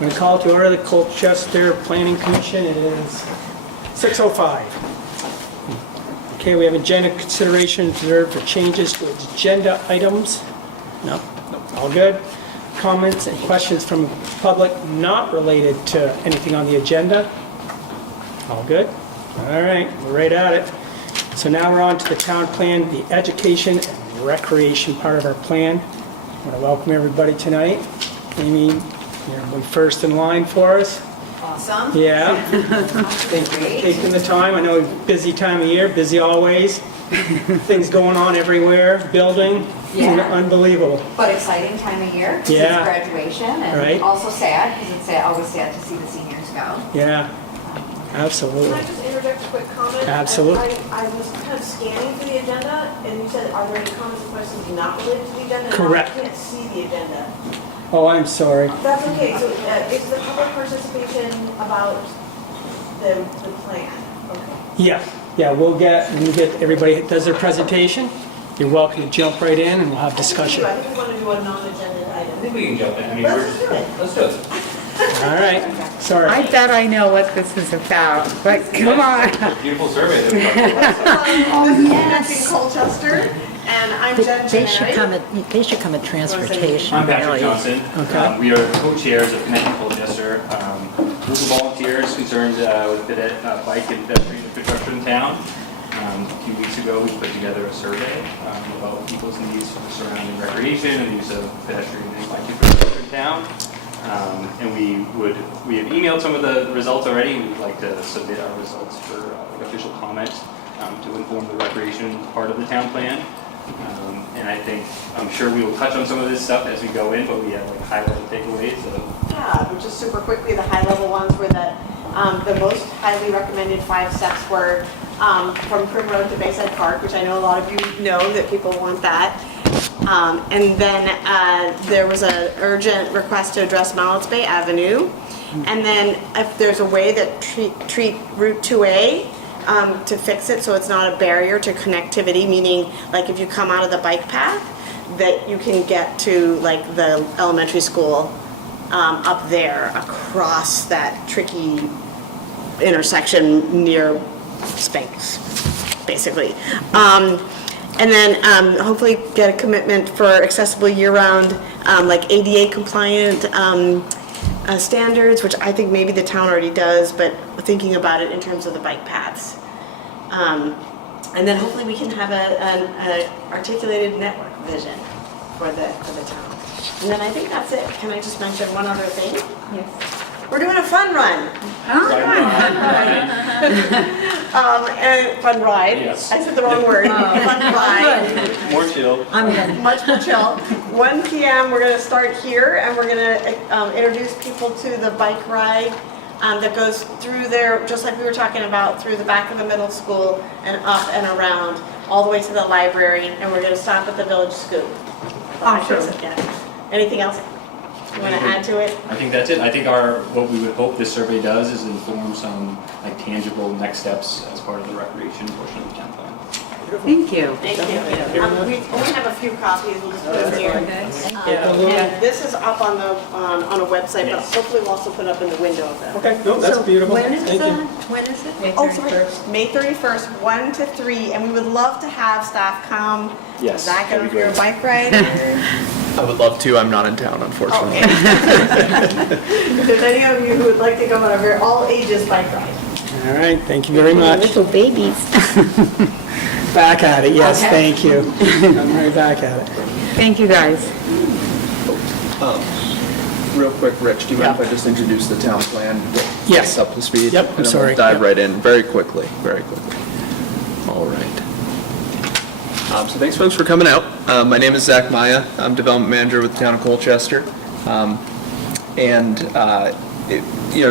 I'm going to call to order the Colchester Planning Commission. It is 6:05. Okay, we have agenda consideration reserved for changes to agenda items. No? All good. Comments and questions from the public not related to anything on the agenda? All good? All right, we're right at it. So now we're on to the town plan, the education and recreation part of our plan. I want to welcome everybody tonight. Amy, you're first in line for us. Awesome. Yeah. Thank you for taking the time. I know it's a busy time of year, busy always. Things going on everywhere, building. Yeah. It's unbelievable. But exciting time of year. 'Cause Yeah. It's graduation and Right. also sad because it's always sad to see the seniors go. Yeah, Can absolutely. I just interject a quick comment? Absolutely. I was kind of scanning through the agenda, and you said, are there any comments or questions not related to the agenda? And Correct. I can't see the agenda. Oh, I'm sorry. That's okay, so is the public participation about the plan? Okay. Yeah, when we get everybody does their presentation, you're welcome to jump right in and we'll have discussion. I think we want to do a non-agenda I item. think we can jump in. I mean, Let's do it. let's do it. All right, sorry. I bet I know what this is about, but come on. Beautiful survey that we talked about. This is Connecting Colchester, and I'm Jen They should Teneri. come at, they should come at transportation, I'm Patrick really. Johnson. Okay. We are co-chairs of Connecting Colchester. Group of volunteers concerned with bike and pedestrian infrastructure in town. A few weeks ago, we put together a survey about people's needs for surrounding recreation and the use of pedestrian and bike infrastructure in town. And we have emailed some of the results already. We would like to submit our results for official comment to inform the recreation part of the town plan. And I'm sure we will touch on some of this stuff as we go in, but we have like high-level takeaways. Yeah, just super quickly, the high-level ones were that the most highly recommended 5 steps were from Prim Road to Bayside Park, which I know a lot of you know that people want that. And then there was an urgent request to address Mallett's Bay Avenue. And then if there's a way that treat Route 2A to fix it so it's not a barrier to connectivity, meaning like if you come out of the bike path, that you can get to like the elementary school up there across that tricky intersection near Spanx, basically. And then hopefully get a commitment for accessible year-round, like ADA compliant standards, which I think maybe the town already does, but thinking about it in terms of the bike paths. And then hopefully we can have an articulated network vision for the town. And then I think that's it. Can I just mention one other thing? Yes. We're doing a fun run. And fun ride. Yes. I said the wrong word. Fun ride. More chill. Much more chill. 1 p.m. we're going to start here, and we're going to introduce people to the bike ride that goes through there, just like we were talking about, through the back of the middle school and up and around, all the way to the library, and we're going to stop at the Village Scoop. Awesome. Anything else you want to add to it? I think that's it. I think what we would hope this survey does is inform some like tangible next steps as part of the recreation portion of the town plan. Thank you. Thank you. We only have a few copies, we'll just put them here. And this is up on a website, but hopefully we'll also put it up in the window of it. Okay, no, that's beautiful. When is Thank you. when is it? Oh, sorry, May 31st, 1 to 3, and we would love to have staff come. Yes, Zach, I don't know if that'd you're be a bike rider. I would love to. I'm not in town, unfortunately. Okay. If there's any of you who would like to go on a all ages bike ride. All right, thank you very much. Little babies. Back at it, yes, Okay. thank you. I'm right back at it. Thank you, guys. Real quick, Rich, do you mind if I just introduce the town plan? Yes. Up to speed? Yep, I'm And then we'll sorry. dive Yep. right in very quickly. All right. So thanks, folks, for coming out. My name is Zach Maya. I'm Development Manager with the Town of Colchester.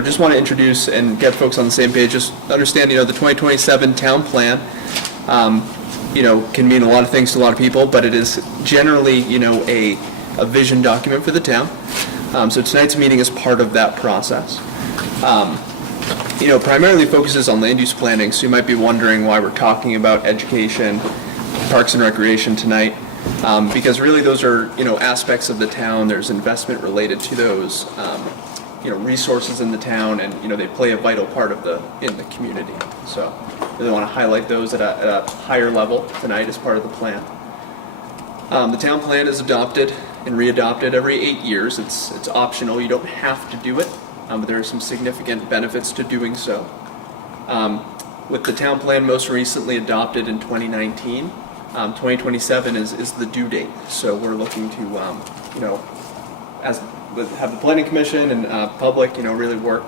Just want to introduce and get folks on the same page. Just understand, the 2027 town plan, can mean a lot of things to a lot of people, but it is generally, a vision document for the town. So tonight's meeting is part of that process. Primarily focuses on land use planning, so you might be wondering why we're talking about education, parks and recreation tonight, because really those are, aspects of the town. There's investment related to those. resources in the town, and they play a vital part in the community. So really want to highlight those at a higher level tonight as part of the plan. The town plan is adopted and readopted every 8 years. It's optional. You don't have to do it, but there are some significant benefits to doing so. With the town plan most recently adopted in 2019, 2027 is the due date. So we're looking to, have the planning commission and public, really work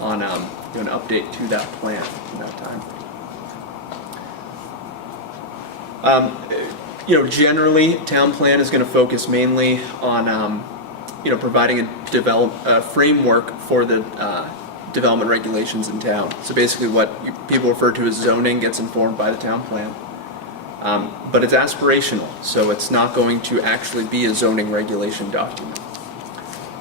on an update to that plan in that time. Generally, town plan is going to focus mainly on, providing a framework for the development regulations in town. So basically what people refer to as zoning gets informed by the town plan. But it's aspirational, so it's not going to actually be a zoning regulation document.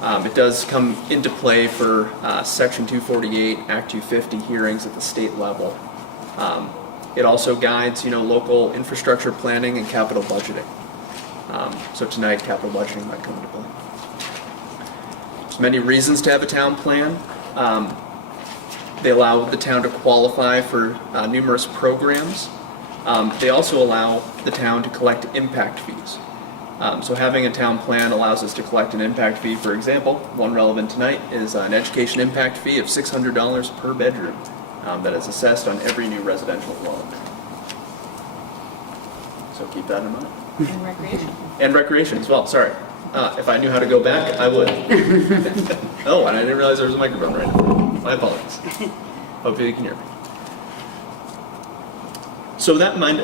It does come into play for Section 248, Act 250 hearings at the state level. It also guides, local infrastructure planning and capital budgeting. So tonight, capital budgeting might come into play. There's many reasons to have a town plan. They allow the town to qualify for numerous programs. They also allow the town to collect impact fees. So having a town plan allows us to collect an impact fee. For example, one relevant tonight is an education impact fee of $600 per bedroom that is assessed on every new residential loan. So keep that in mind. And recreation. And recreation as well, sorry. If I knew how to go back, I would. Oh, and I didn't realize there was a microphone right now. My apologies. Hopefully you can hear me. So with that in mind,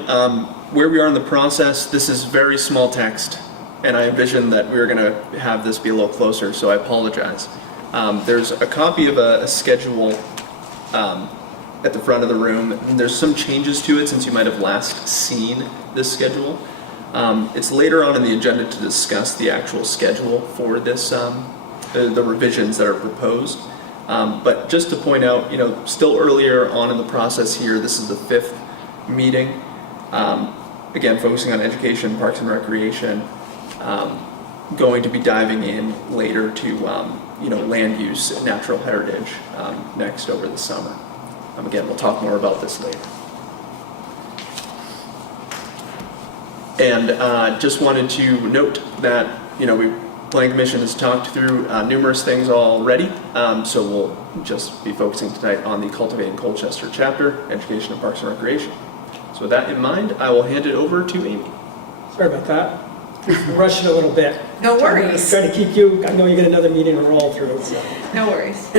where we are in the process, this is very small text, and I envisioned that we were going to have this be a little closer, so I apologize. There's a copy of a schedule at the front of the room, and there's some changes to it since you might have last seen this schedule. It's later on in the agenda to discuss the actual schedule for this, the revisions that are proposed. But just to point out, still earlier on in the process here, this is the 5th meeting. Again, focusing on education, parks and recreation. Going to be diving in later to, land use and natural heritage next over the summer. Again, we'll talk more about this later. And just wanted to note that, Planning Commission has talked through numerous things already, so we'll just be focusing tonight on the Cultivating Colchester chapter, Education and Parks and Recreation. So with that in mind, I will hand it over to Amy. Sorry about that. Rushing a little bit. No worries. Trying to keep you, I know you got another meeting to roll through, so. No worries.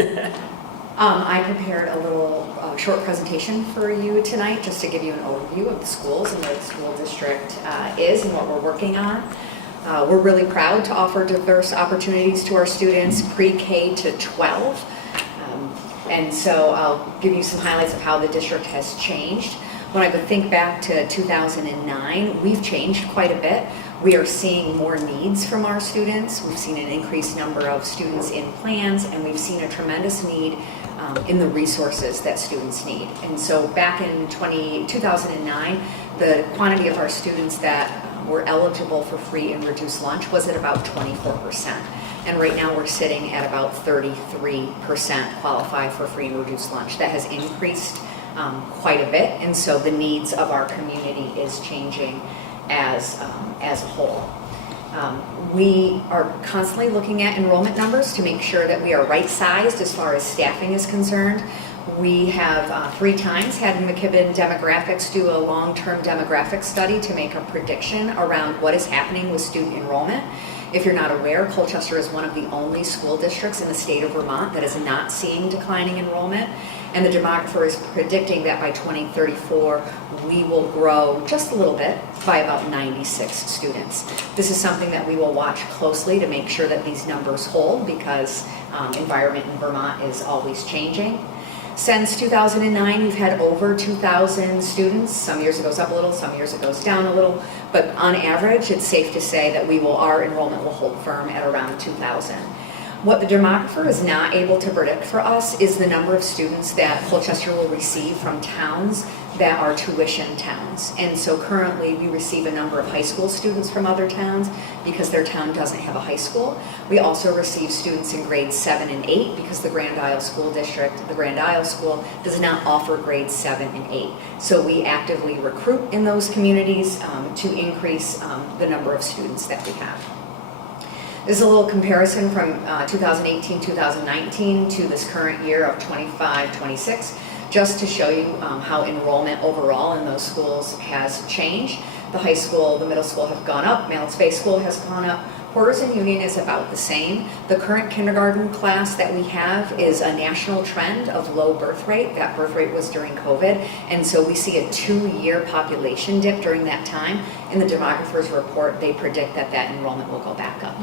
I prepared a little short presentation for you tonight just to give you an overview of the schools and where the school district is and what we're working on. We're really proud to offer diverse opportunities to our students pre-K to 12. And so I'll give you some highlights of how the district has changed. When I would think back to 2009, we've changed quite a bit. We are seeing more needs from our students. We've seen an increased number of students in plans, and we've seen a tremendous need in the resources that students need. And so back in 2009, the quantity of our students that were eligible for free and reduced lunch was at about 24%. And right now we're sitting at about 33% qualify for free and reduced lunch. That has increased quite a bit, and so the needs of our community is changing as a whole. We are constantly looking at enrollment numbers to make sure that we are right-sized as far as staffing is concerned. We have 3 times had McKibben Demographics do a long-term demographic study to make a prediction around what is happening with student enrollment. If you're not aware, Colchester is one of the only school districts in the state of Vermont that is not seeing declining enrollment. And the demographer is predicting that by 2034, we will grow just a little bit by about 96 students. This is something that we will watch closely to make sure that these numbers hold, because environment in Vermont is always changing. Since 2009, we've had over 2,000 students. Some years it goes up a little, some years it goes down a little, but on average, it's safe to say that our enrollment will hold firm at around 2,000. What the demographer is not able to predict for us is the number of students that Colchester will receive from towns that are tuition towns. And so currently we receive a number of high school students from other towns because their town doesn't have a high school. We also receive students in grades 7 and 8 because the Grand Isle School District, the Grand Isle School, does not offer grades 7 and 8. So we actively recruit in those communities to increase the number of students that we have. This is a little comparison from 2018-2019 to this current year of 25-26, just to show you how enrollment overall in those schools has changed. The high school, the middle school have gone up, Mallett's Bay School has gone up, Porters and Union is about the same. The current kindergarten class that we have is a national trend of low birth rate. That birth rate was during COVID, and so we see a 2-year population dip during that time. In the demographer's report, they predict that that enrollment will go back up.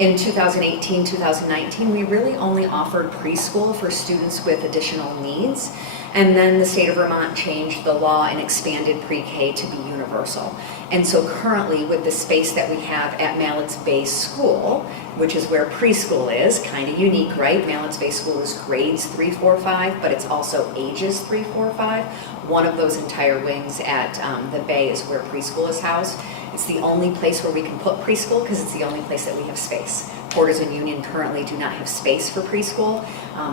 In 2018-2019, we really only offered preschool for students with additional needs, and then the state of Vermont changed the law and expanded pre-K to be universal. And so currently, with the space that we have at Mallett's Bay School, which is where preschool is, kind of unique, right? Mallett's Bay School is grades 3, 4, 5, but it's also ages 3, 4, 5. One of those entire wings at the Bay is where preschool is housed. It's the only place where we can put preschool because it's the only place that we have space. Porters and Union currently do not have space for preschool,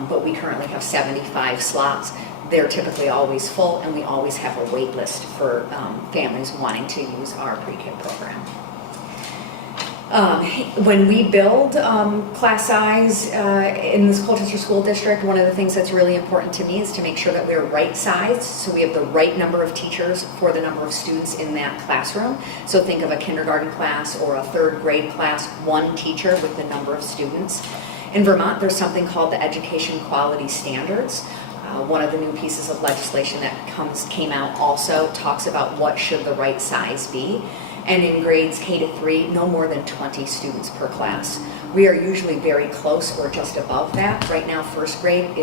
but we currently have 75 slots. They're typically always full, and we always have a wait list for families wanting to use our pre-K program. When we build class size in this Colchester School District, one of the things that's really important to me is to make sure that we're right sized, so we have the right number of teachers for the number of students in that classroom. So think of a kindergarten class or a 3rd grade class, 1 teacher with the number of students. In Vermont, there's something called the Education Quality Standards. One of the new pieces of legislation that came out also talks about what should the right size be. And in grades K to 3, no more than 20 students per class. We are usually very close or just above that. Right now, 1st grade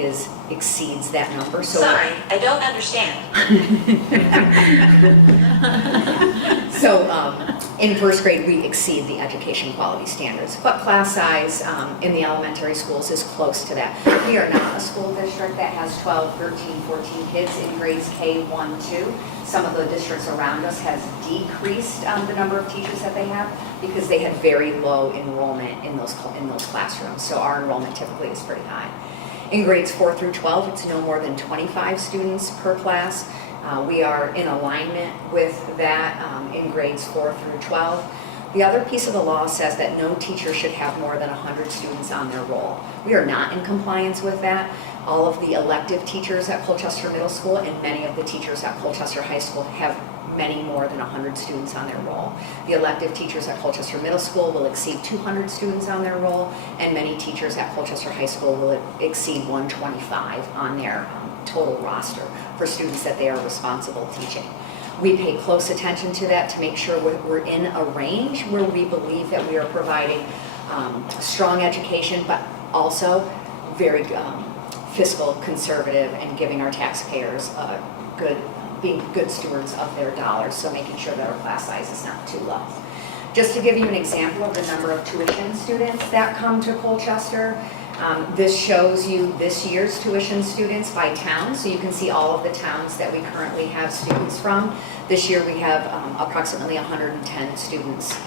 exceeds that number. So sorry, I don't understand. In 1st grade, we exceed the education quality standards, but class size in the elementary schools is close to that. We are not a school district that has 12, 13, 14 kids in grades K, 1, 2. Some of the districts around us has decreased the number of teachers that they have because they had very low enrollment in those classrooms. So our enrollment typically is pretty high. In grades 4 through 12, it's no more than 25 students per class. We are in alignment with that in grades 4 through 12. The other piece of the law says that no teacher should have more than 100 students on their roll. We are not in compliance with that. All of the elective teachers at Colchester Middle School and many of the teachers at Colchester High School have many more than 100 students on their roll. The elective teachers at Colchester Middle School will exceed 200 students on their roll, and many teachers at Colchester High School will exceed 125 on their total roster for students that they are responsible teaching. We pay close attention to that to make sure we're in a range where we believe that we are providing strong education, but also very fiscal conservative and giving our taxpayers being good stewards of their dollars, so making sure that our class size is not too low. Just to give you an example of the number of tuition students that come to Colchester, this shows you this year's tuition students by town, so you can see all of the towns that we currently have students from. This year we have approximately 110 students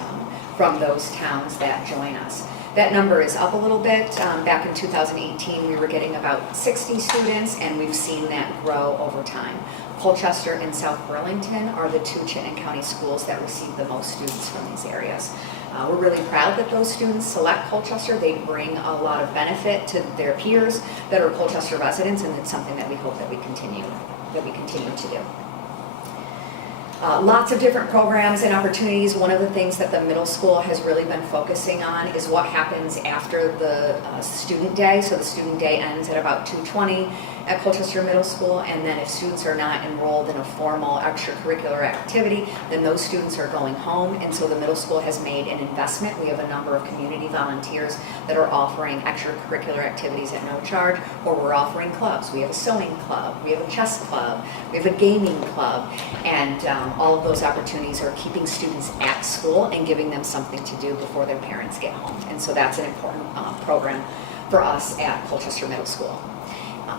from those towns that join us. That number is up a little bit. Back in 2018, we were getting about 60 students, and we've seen that grow over time. Colchester and South Burlington are the 2 Chittenden County schools that receive the most students from these areas. We're really proud that those students select Colchester. They bring a lot of benefit to their peers that are Colchester residents, and it's something that we hope that we continue to do. Lots of different programs and opportunities. One of the things that the middle school has really been focusing on is what happens after the student day. So the student day ends at about 2:20 at Colchester Middle School, and then if students are not enrolled in a formal extracurricular activity, then those students are going home, and so the middle school has made an investment. We have a number of community volunteers that are offering extracurricular activities at no charge, or we're offering clubs. We have a sewing club, we have a chess club, we have a gaming club, and all of those opportunities are keeping students at school and giving them something to do before their parents get home. And so that's an important program for us at Colchester Middle School.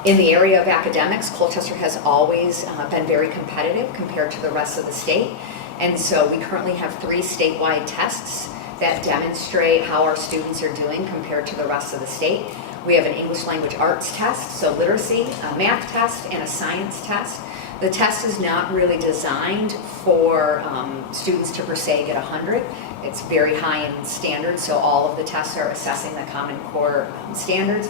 In the area of academics, Colchester has always been very competitive compared to the rest of the state. And so we currently have 3 statewide tests that demonstrate how our students are doing compared to the rest of the state. We have an English language arts test, so literacy, a math test, and a science test. The test is not really designed for students to per se get 100. It's very high in standards, so all of the tests are assessing the Common Core standards.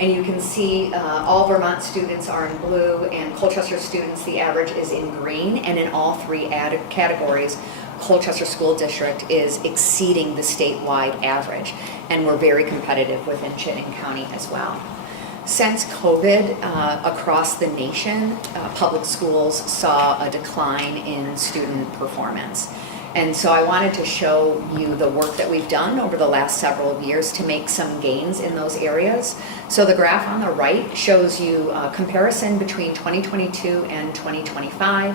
And you can see all Vermont students are in blue, and Colchester students, the average is in green, and in all 3 categories, Colchester School District is exceeding the statewide average, and we're very competitive within Chittenden County as well. Since COVID, across the nation, public schools saw a decline in student performance. And so I wanted to show you the work that we've done over the last several years to make some gains in those areas. So the graph on the right shows you a comparison between 2022 and 2025.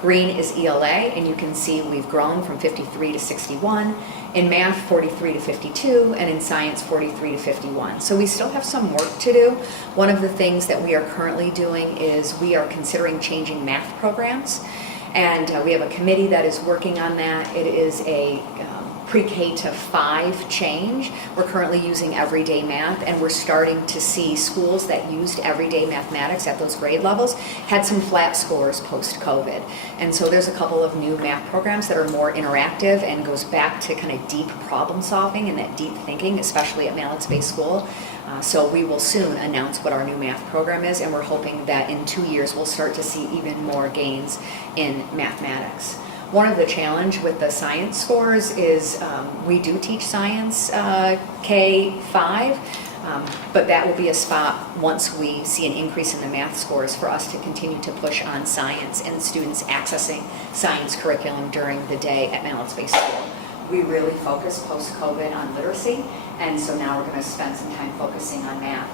Green is ELA, and you can see we've grown from 53 to 61, in math 43 to 52, and in science 43 to 51. So we still have some work to do. One of the things that we are currently doing is we are considering changing math programs, and we have a committee that is working on that. It is a pre-K to 5 change. We're currently using everyday math, and we're starting to see schools that used everyday mathematics at those grade levels had some flat scores post-COVID. And so there's a couple of new math programs that are more interactive and goes back to kind of deep problem solving and that deep thinking, especially at Mallett's Bay School. So we will soon announce what our new math program is, and we're hoping that in 2 years we'll start to see even more gains in mathematics. One of the challenge with the science scores is we do teach science K-5, but that will be a spot once we see an increase in the math scores for us to continue to push on science and students accessing science curriculum during the day at Mallett's Bay School. We really focus post-COVID on literacy, and so now we're going to spend some time focusing on math.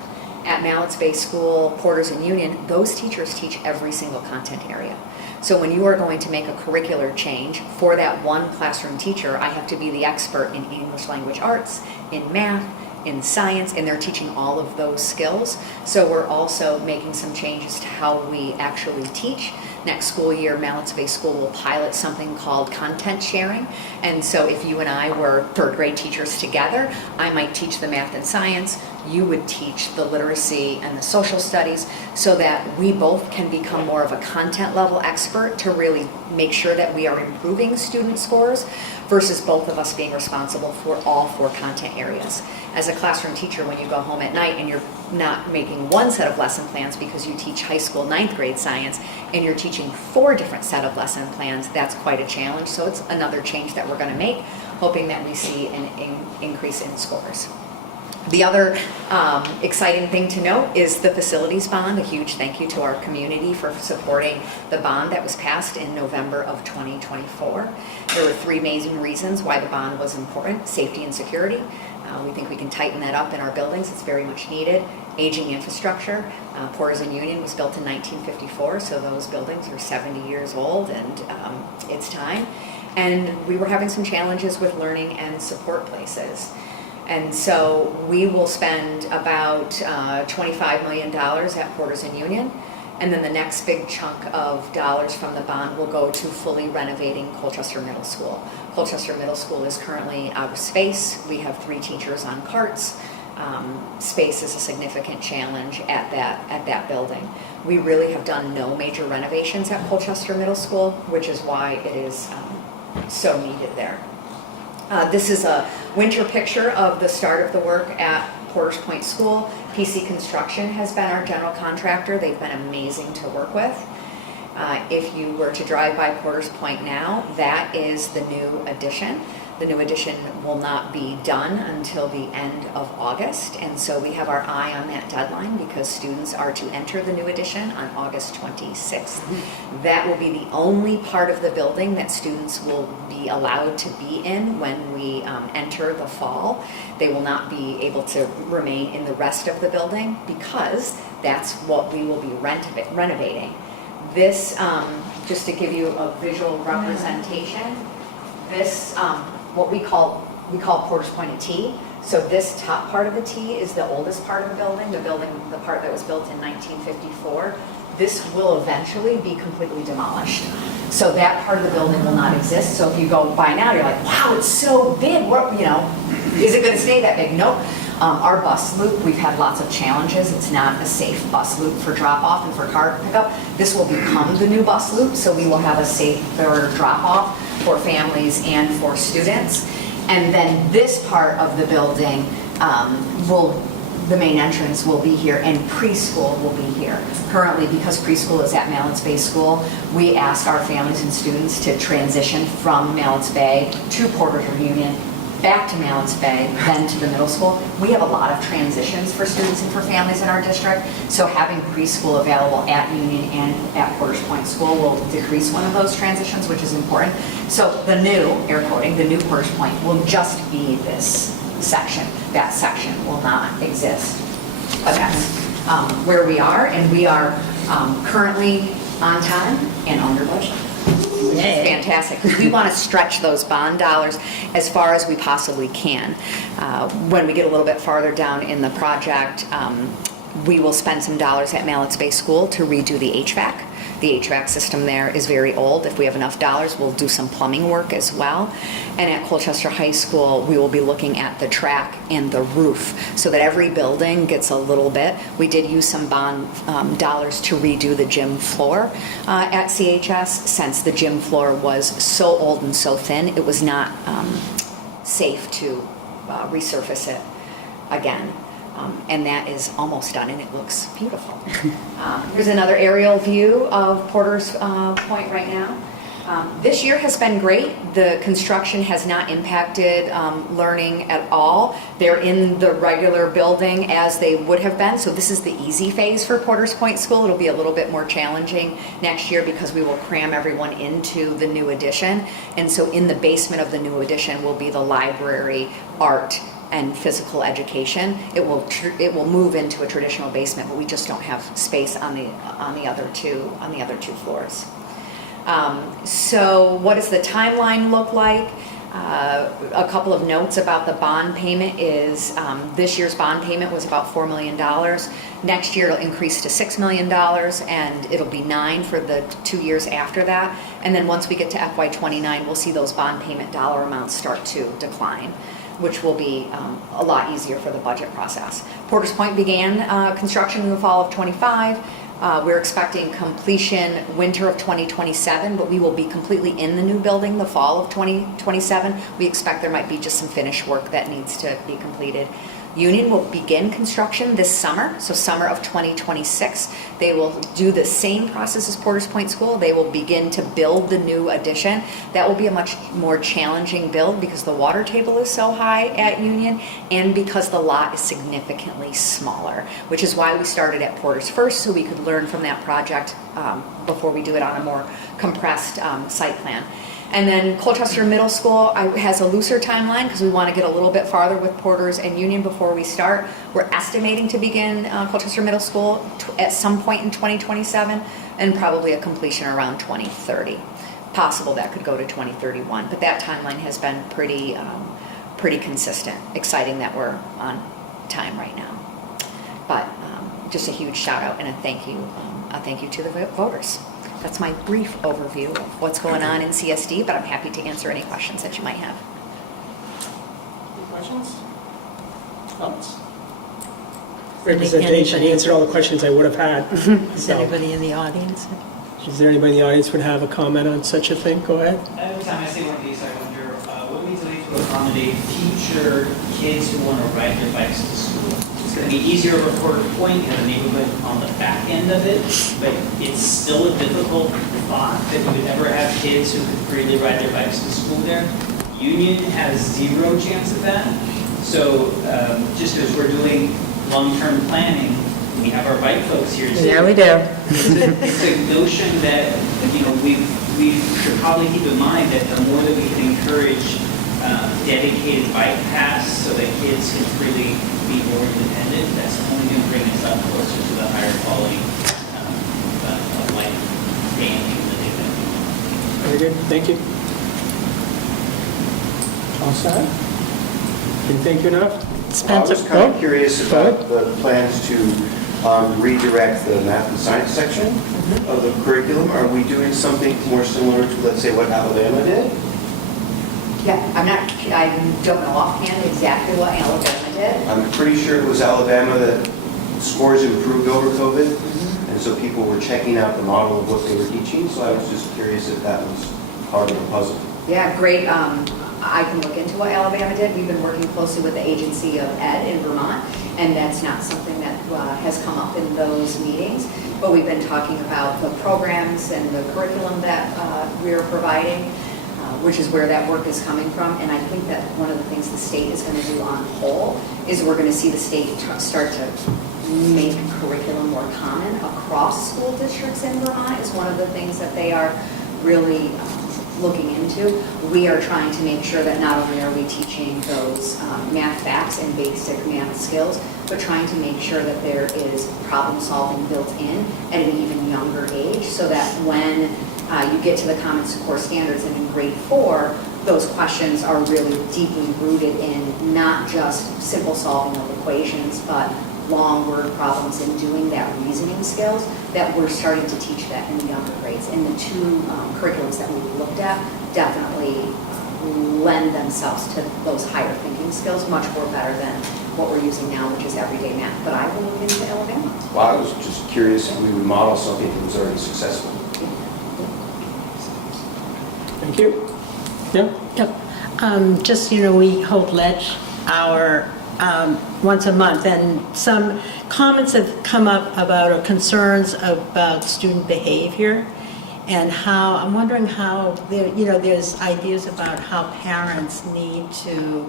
At Mallett's Bay School, Porters and Union, those teachers teach every single content area. So when you are going to make a curricular change for that one classroom teacher, I have to be the expert in English language arts, in math, in science, and they're teaching all of those skills. So we're also making some changes to how we actually teach. Next school year, Mallett's Bay School will pilot something called content sharing. And so if you and I were 3rd grade teachers together, I might teach the math and science, you would teach the literacy and the social studies, so that we both can become more of a content level expert to really make sure that we are improving student scores versus both of us being responsible for all 4 content areas. As a classroom teacher, when you go home at night and you're not making one set of lesson plans because you teach high school 9th grade science and you're teaching 4 different set of lesson plans, that's quite a challenge. So it's another change that we're going to make, hoping that we see an increase in scores. The other exciting thing to note is the facilities bond. A huge thank you to our community for supporting the bond that was passed in November of 2024. There were 3 amazing reasons why the bond was important: safety and security. We think we can tighten that up in our buildings. It's very much needed. Aging infrastructure. Porters and Union was built in 1954, so those buildings are 70 years old, and it's time. And we were having some challenges with learning and support places. And so we will spend about $25 million at Porters and Union, and then the next big chunk of dollars from the bond will go to fully renovating Colchester Middle School. Colchester Middle School is currently out of space. We have 3 teachers on carts. Space is a significant challenge at that building. We really have done no major renovations at Colchester Middle School, which is why it is so needed there. This is a winter picture of the start of the work at Porters Point School. PC Construction has been our general contractor. They've been amazing to work with. If you were to drive by Porters Point now, that is the new addition. The new addition will not be done until the end of August, and so we have our eye on that deadline because students are to enter the new addition on August 26th. That will be the only part of the building that students will be allowed to be in when we enter the fall. They will not be able to remain in the rest of the building because that's what we will be renovating. This just to give you a visual representation, this, what we call Porter's Point a T. So this top part of the T is the oldest part of the building, the part that was built in 1954. This will eventually be completely demolished. So that part of the building will not exist. So if you go by now, you're like, wow, it's so big. What, is it going to stay that big? Nope. Our bus loop, we've had lots of challenges. It's not a safe bus loop for drop-off and for car pickup. This will become the new bus loop, so we will have a safer drop-off for families and for students. And then this part of the building the main entrance will be here, and preschool will be here. Currently, because preschool is at Mallett's Bay School, we ask our families and students to transition from Mallett's Bay to Porter's or Union, back to Mallett's Bay, then to the middle school. We have a lot of transitions for students and for families in our district, so having preschool available at Union and at Porter's Point School will decrease one of those transitions, which is important. So the new, air quoting, the new Porter's Point will just be this section. That section will not exist. But that's where we are, and we are currently on time and under budget. Which is fantastic, because we want to stretch those bond dollars as far as we possibly can. When we get a little bit farther down in the project, we will spend some dollars at Mallett's Bay School to redo the HVAC. The HVAC system there is very old. If we have enough dollars, we'll do some plumbing work as well. And at Colchester High School, we will be looking at the track and the roof so that every building gets a little bit. We did use some bond dollars to redo the gym floor at CHS, since the gym floor was so old and so thin, it was not safe to resurface it again. And that is almost done, and it looks beautiful. Here's another aerial view of Porter's Point right now. This year has been great. The construction has not impacted learning at all. They're in the regular building as they would have been, so this is the easy phase for Porter's Point School. It'll be a little bit more challenging next year because we will cram everyone into the new addition. And so in the basement of the new addition will be the library, art, and physical education. It will move into a traditional basement, but we just don't have space on the other two floors. So what does the timeline look like? A couple of notes about the bond payment is this year's bond payment was about $4 million. Next year it'll increase to $6 million, and it'll be $9 million for the 2 years after that. And then once we get to FY29, we'll see those bond payment dollar amounts start to decline, which will be a lot easier for the budget process. Porter's Point began construction in the fall of '25. We're expecting completion winter of 2027, but we will be completely in the new building the fall of 2027. We expect there might be just some finish work that needs to be completed. Union will begin construction this summer, so summer of 2026. They will do the same process as Porter's Point School. They will begin to build the new addition. That will be a much more challenging build because the water table is so high at Union and because the lot is significantly smaller, which is why we started at Porter's first, so we could learn from that project before we do it on a more compressed site plan. And then Colchester Middle School has a looser timeline because we want to get a little bit farther with Porter's and Union before we start. We're estimating to begin Colchester Middle School at some point in 2027 and probably a completion around 2030. Possible that could go to 2031, but that timeline has been pretty consistent. Exciting that we're on time right now. But just a huge shout out and a thank you to the voters. That's my brief overview of what's going on in CSD, but I'm happy to answer any questions that you might have. Any questions? Comments? Representation, he answered all the questions I would have had. Is So, anybody in the audience? is there anybody in the audience would have a comment on such a thing? Go ahead. Every time I see one of these, I wonder, what we need to do to accommodate future kids who want to ride their bikes to school? It's going to be easier over Porter Point, you have a neighborhood on the back end of it, but it's still a difficult thought that you would ever have kids who could freely ride their bikes to school there. Union has zero chance of that. So just as we're doing long-term planning, we have our bike folks here today. Yeah, we do. It's a notion that, we should probably keep in mind that the more that we can encourage dedicated bike paths so that kids can freely be more independent, that's only going to bring us up closer to the higher quality of life standing that they've been Very good, thank you. All set? Can thank you enough? I was kind of curious Go ahead. about the plans to redirect the math and science section of the curriculum. Are we doing something more similar to, let's say, what Alabama did? Yeah, I don't know offhand exactly what Alabama did. I'm pretty sure it was Alabama that scores improved over COVID, and so people were checking out the model of what they were teaching, so I was just curious if that was part of the puzzle. Yeah, great. I can look into what Alabama did. We've been working closely with the Agency of Ed in Vermont, and that's not something that has come up in those meetings. But we've been talking about the programs and the curriculum that we are providing, which is where that work is coming from. And I think that one of the things the state is going to do on whole is we're going to see the state start to make curriculum more common across school districts in Vermont is one of the things that they are really looking into. We are trying to make sure that not only are we teaching those math facts and basic math skills, but trying to make sure that there is problem solving built in at an even younger age, so that when you get to the Common Core Standards and in grade 4, those questions are really deeply rooted in not just simple solving of equations, but long word problems and doing that reasoning skills, that we're starting to teach that in the younger grades. And the two curriculums that we looked at definitely lend themselves to those higher thinking skills much more better than what we're using now, which is everyday math. But I will look into Alabama. Well, I was just curious if we would model something that was already successful. Thank you. Yeah? Just, we hold Ledge Hour once a month, and some comments have come up about or concerns about student behavior, and how, I'm wondering how, there's ideas about how parents need to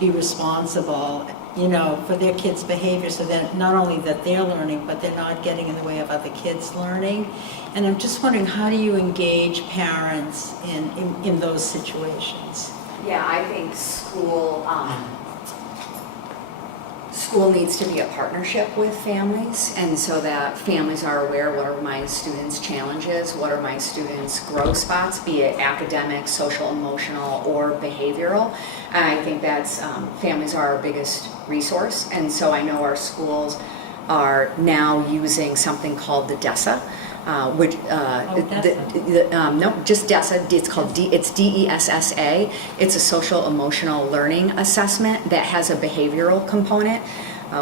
be responsible, for their kids' behavior, so that not only that they're learning, but they're not getting in the way of other kids learning. And I'm just wondering, how do you engage parents in those situations? Yeah, I think school needs to be a partnership with families, and so that families are aware, what are my students' challenges, what are my students' growth spots, be it academic, social, emotional, or behavioral. And I think that's, families are our biggest resource, and so I know our schools are now using something called the DESA, which just DESA. It's called it's DESSA. It's a social emotional learning assessment that has a behavioral component.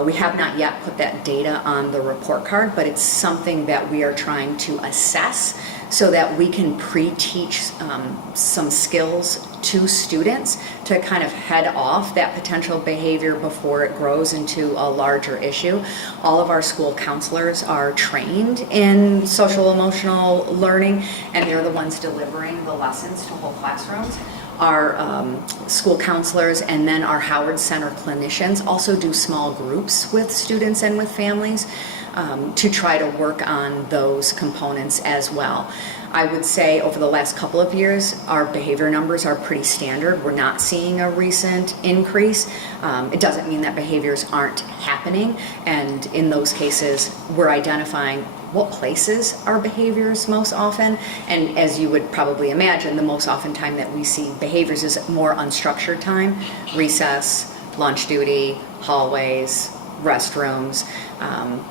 We have not yet put that data on the report card, but it's something that we are trying to assess so that we can pre-teach some skills to students to kind of head off that potential behavior before it grows into a larger issue. All of our school counselors are trained in social emotional learning, and they're the ones delivering the lessons to whole classrooms. Our school counselors and then our Howard Center clinicians also do small groups with students and with families to try to work on those components as well. I would say over the last couple of years, our behavior numbers are pretty standard. We're not seeing a recent increase. It doesn't mean that behaviors aren't happening, and in those cases, we're identifying what places are behaviors most often. And as you would probably imagine, the most often time that we see behaviors is more unstructured time, recess, lunch duty, hallways, restrooms,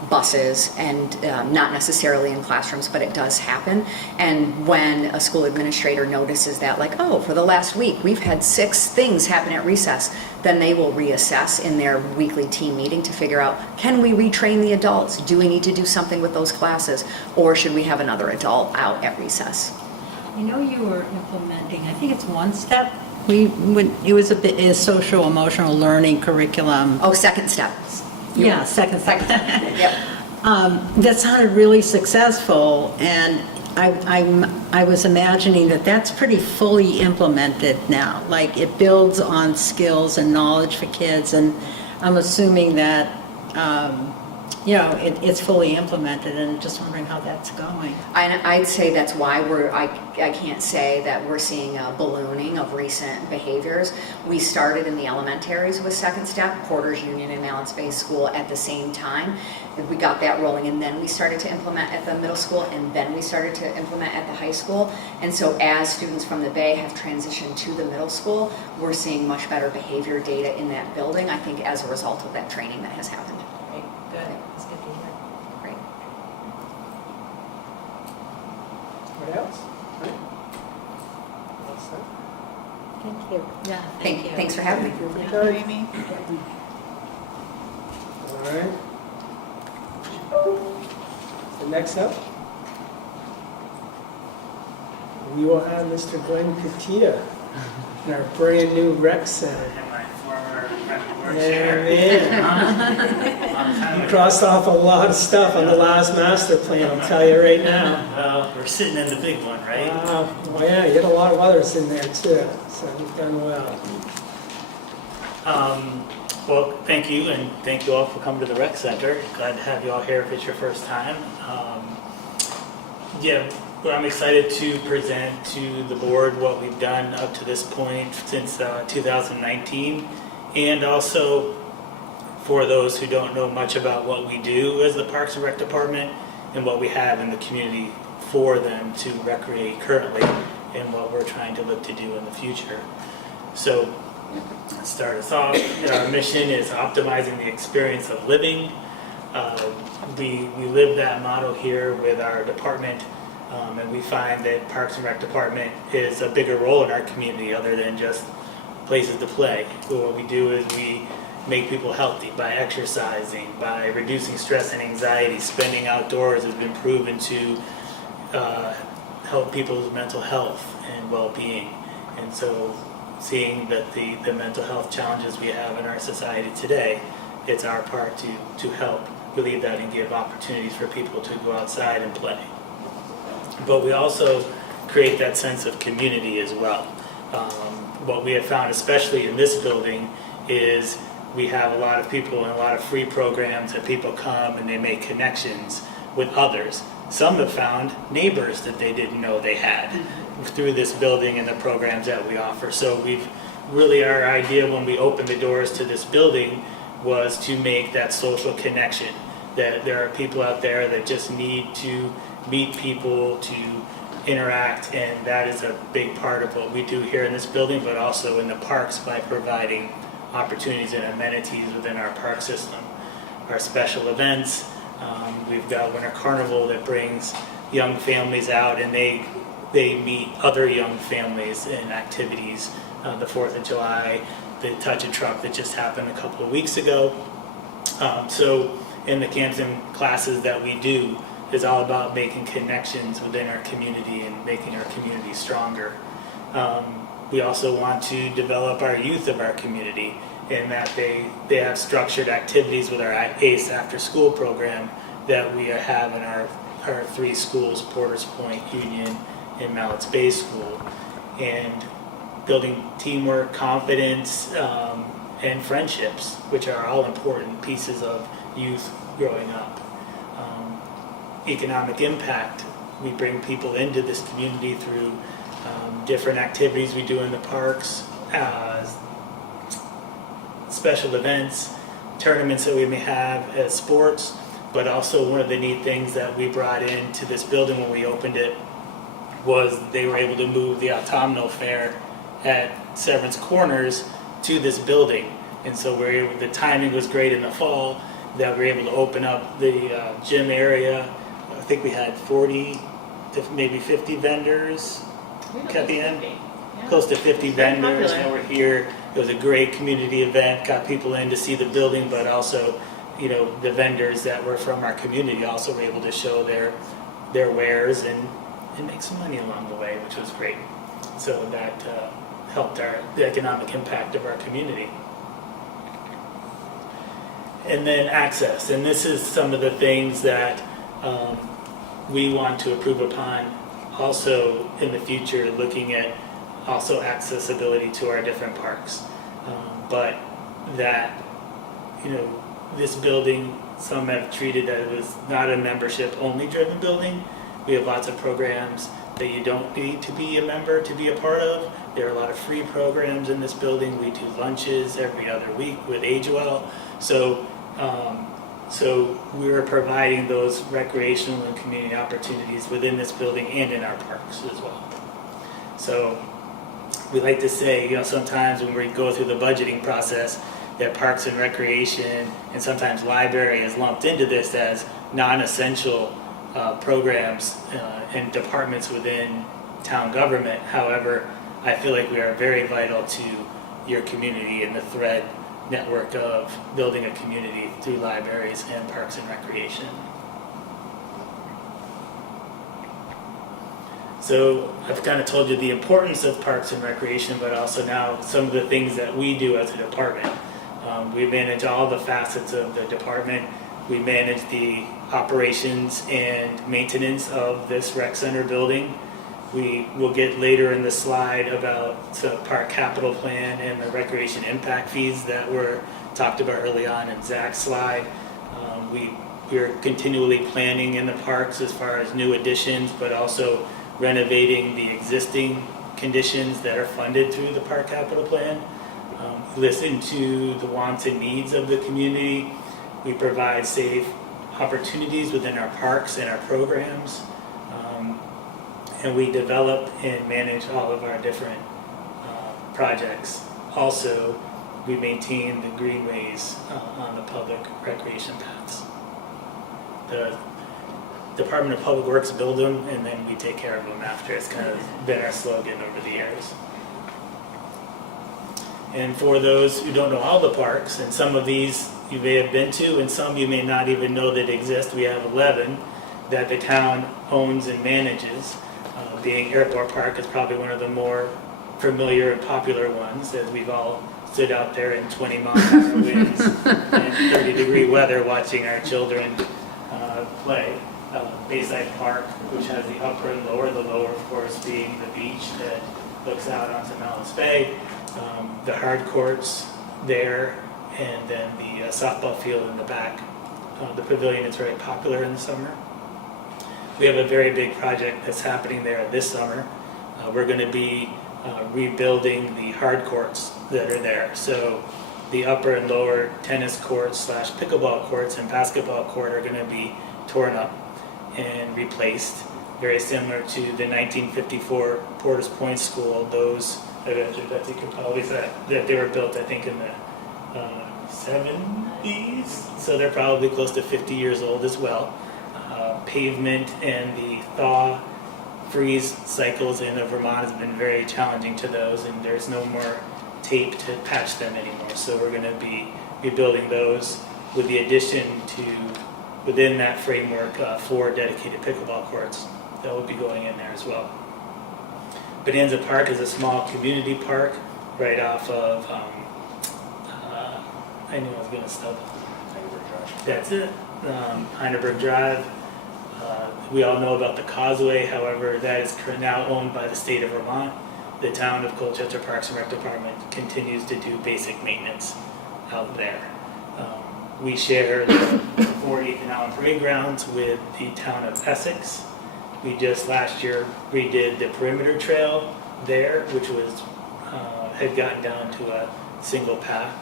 buses, and not necessarily in classrooms, but it does happen. And when a school administrator notices that, like, oh, for the last week we've had 6 things happen at recess, then they will reassess in their weekly team meeting to figure out, can we retrain the adults? Do we need to do something with those classes? Or should we have another adult out at recess? I know you were implementing, I think it's One Step. It was a social emotional learning curriculum. Oh, second step. Yeah, second step. Yep. That sounded really successful, and I was imagining that that's pretty fully implemented now. Like, it builds on skills and knowledge for kids, and I'm assuming that it's fully implemented, and just wondering how that's going. And I'd say that's why I can't say that we're seeing a ballooning of recent behaviors. We started in the elementaries with Second Step, Porter's Union and Mallett's Bay School at the same time. We got that rolling, and then we started to implement at the middle school, and then we started to implement at the high school. And so as students from the Bay have transitioned to the middle school, we're seeing much better behavior data in that building, I think, as a result of that training that has happened. Great, good. That's good to hear. Great. What else? Right. All set? Thank you. Yeah, thank you. Thanks for having me. Okay. All right. So next up, we will have Mr. Glenn Katia in our brand new rec center. And my former rec board Yeah, chair. man. You crossed off a lot of stuff on the last master plan, I'll tell you right now. Well, we're sitting in the big one, right? Well, yeah, you had a lot of others in there too, so you've done well. Well, thank you, and thank you all for coming to the rec center. Glad to have you all here if it's your first time. Well, I'm excited to present to the board what we've done up to this point since 2019, and also for those who don't know much about what we do as the Parks and Rec Department and what we have in the community for them to recreate currently and what we're trying to look to do in the future. So, let's start us off. Our mission is optimizing the experience of living. We live that motto here with our department, and we find that Parks and Rec Department is a bigger role in our community other than just places to play. So what we do is we make people healthy by exercising, by reducing stress and anxiety. Spending outdoors has been proven to help people's mental health and well-being. And so seeing that the mental health challenges we have in our society today, it's our part to help relieve that and give opportunities for people to go outside and play. But we also create that sense of community as well. What we have found, especially in this building, is we have a lot of people and a lot of free programs that people come and they make connections with others. Some have found neighbors that they didn't know they had through this building and the programs that we offer. So we've really, our idea when we opened the doors to this building was to make that social connection, that there are people out there that just need to meet people, to interact, and that is a big part of what we do here in this building, but also in the parks by providing opportunities and amenities within our park system. Our special events, we've got Winter Carnival that brings young families out and they meet other young families in activities. The 4th of July, the Touch a Truck that just happened a couple of weeks ago. So in the camps and classes that we do is all about making connections within our community and making our community stronger. We also want to develop our youth of our community in that they have structured activities with our ACE after school program that we have in our 3 schools, Porter's Point, Union, and Mallett's Bay School. And building teamwork, confidence, and friendships, which are all important pieces of youth growing up. Economic impact, we bring people into this community through different activities we do in the parks, special events, tournaments that we may have as sports, but also one of the neat things that we brought into this building when we opened it was they were able to move the autumnal fair at Severance Corners to this building. And so the timing was great in the fall that we were able to open up the gym area. I think we had 40 to maybe 50 vendors at the end. Close to 50 vendors that were here. It was a great community event, got people in to see the building, but also, the vendors that were from our community also were able to show their wares and make some money along the way, which was great. So that helped the economic impact of our community. And then access, and this is some of the things that we want to improve upon also in the future, looking at also accessibility to our different parks. But that, this building some have treated that it was not a membership-only driven building. We have lots of programs that you don't need to be a member to be a part of. There are a lot of free programs in this building. We do lunches every other week with AgeWell. So we're providing those recreational and community opportunities within this building and in our parks as well. So we like to say, sometimes when we go through the budgeting process, that Parks and Recreation and sometimes library is lumped into this as non-essential programs and departments within town government. However, I feel like we are very vital to your community and the thread network of building a community through libraries and Parks and Recreation. So I've kind of told you the importance of Parks and Recreation, but also now some of the things that we do as a department. We manage all the facets of the department. We manage the operations and maintenance of this rec center building. We will get later in the slide about the park capital plan and the recreation impact fees that were talked about early on in Zach's slide. We're continually planning in the parks as far as new additions, but also renovating the existing conditions that are funded through the park capital plan. Listen to the wants and needs of the community. We provide safe opportunities within our parks and our programs. And we develop and manage all of our different projects. Also, we maintain the greenways on the public recreation paths. The Department of Public Works build them, and then we take care of them after. It's kind of been our slogan over the years. And for those who don't know all the parks, and some of these you may have been to, and some you may not even know that exist, we have 11 that the town owns and manages. Being Airport Park is probably one of the more familiar and popular ones, as we've all stood out there in 20-mile-an-hour winds and 30-degree weather watching our children play. Bayside Park, which has the upper and lower, the lower, of course, being the beach that looks out onto Mountains Bay, the hard courts there, and then the softball field in the back. The pavilion is very popular in the summer. We have a very big project that's happening there this summer. We're going to be rebuilding the hard courts that are there. So the upper and lower tennis courts / pickleball courts and basketball court are going to be torn up and replaced, very similar to the 1954 Porter's Point School. Those, Betsy could probably say that they were built, I think, in the 70s, so they're probably close to 50 years old as well. Pavement and the thaw freeze cycles in Vermont has been very challenging to those, and there's no more tape to patch them anymore. So we're going to be rebuilding those with the addition to, within that framework, 4 dedicated pickleball courts that will be going in there as well. Bonanza Park is a small community park right off of, I knew I was going to stop. That's it. Heineberg Drive. We all know about the Causeway, however, that is now owned by the state of Vermont. The town of Colchester Parks and Rec Department continues to do basic maintenance out there. We share the 4 Ethan Allen Parade Grounds with the town of Essex. We just last year redid the perimeter trail there, which was had gotten down to a single path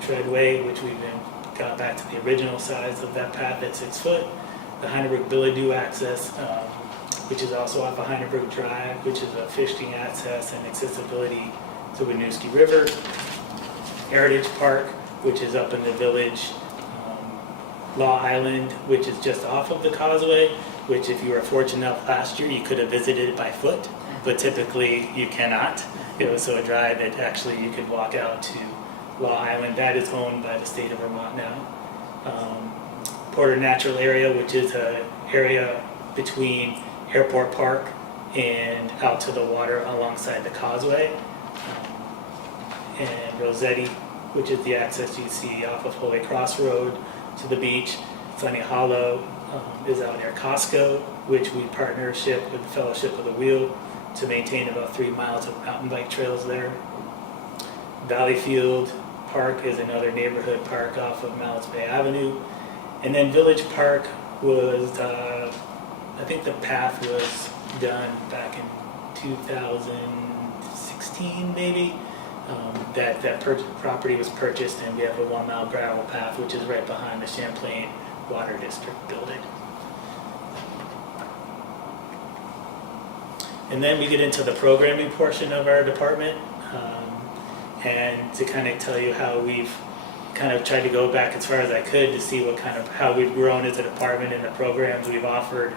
treadway, which we've been got back to the original size of that path at 6 foot. The Heineberg Billy-Doo access, which is also off of Heineberg Drive, which is a fishing access and accessibility to Winooski River. Heritage Park, which is up in the village. Law Island, which is just off of the Causeway, which if you were fortunate enough last year, you could have visited it by foot, but typically you cannot. It was so dry that actually you could walk out to Law Island. That is owned by the state of Vermont now. Porter Natural Area, which is an area between Airport Park and out to the water alongside the Causeway. And Rossetti, which is the access you see off of Holy Cross Road to the beach. Sunny Hollow is out near Costco, which we partnership with the Fellowship of the Wheel to maintain about 3 miles of mountain bike trails there. Valleyfield Park is another neighborhood park off of Mallets Bay Avenue. And then Village Park was, I think the path was done back in 2016 maybe. That property was purchased, and we have a 1 mile gravel path, which is right behind the Champlain Water District building. And then we get into the programming portion of our department, and to kind of tell you how we've kind of tried to go back as far as I could to see what kind of, how we've grown as a department and the programs we've offered.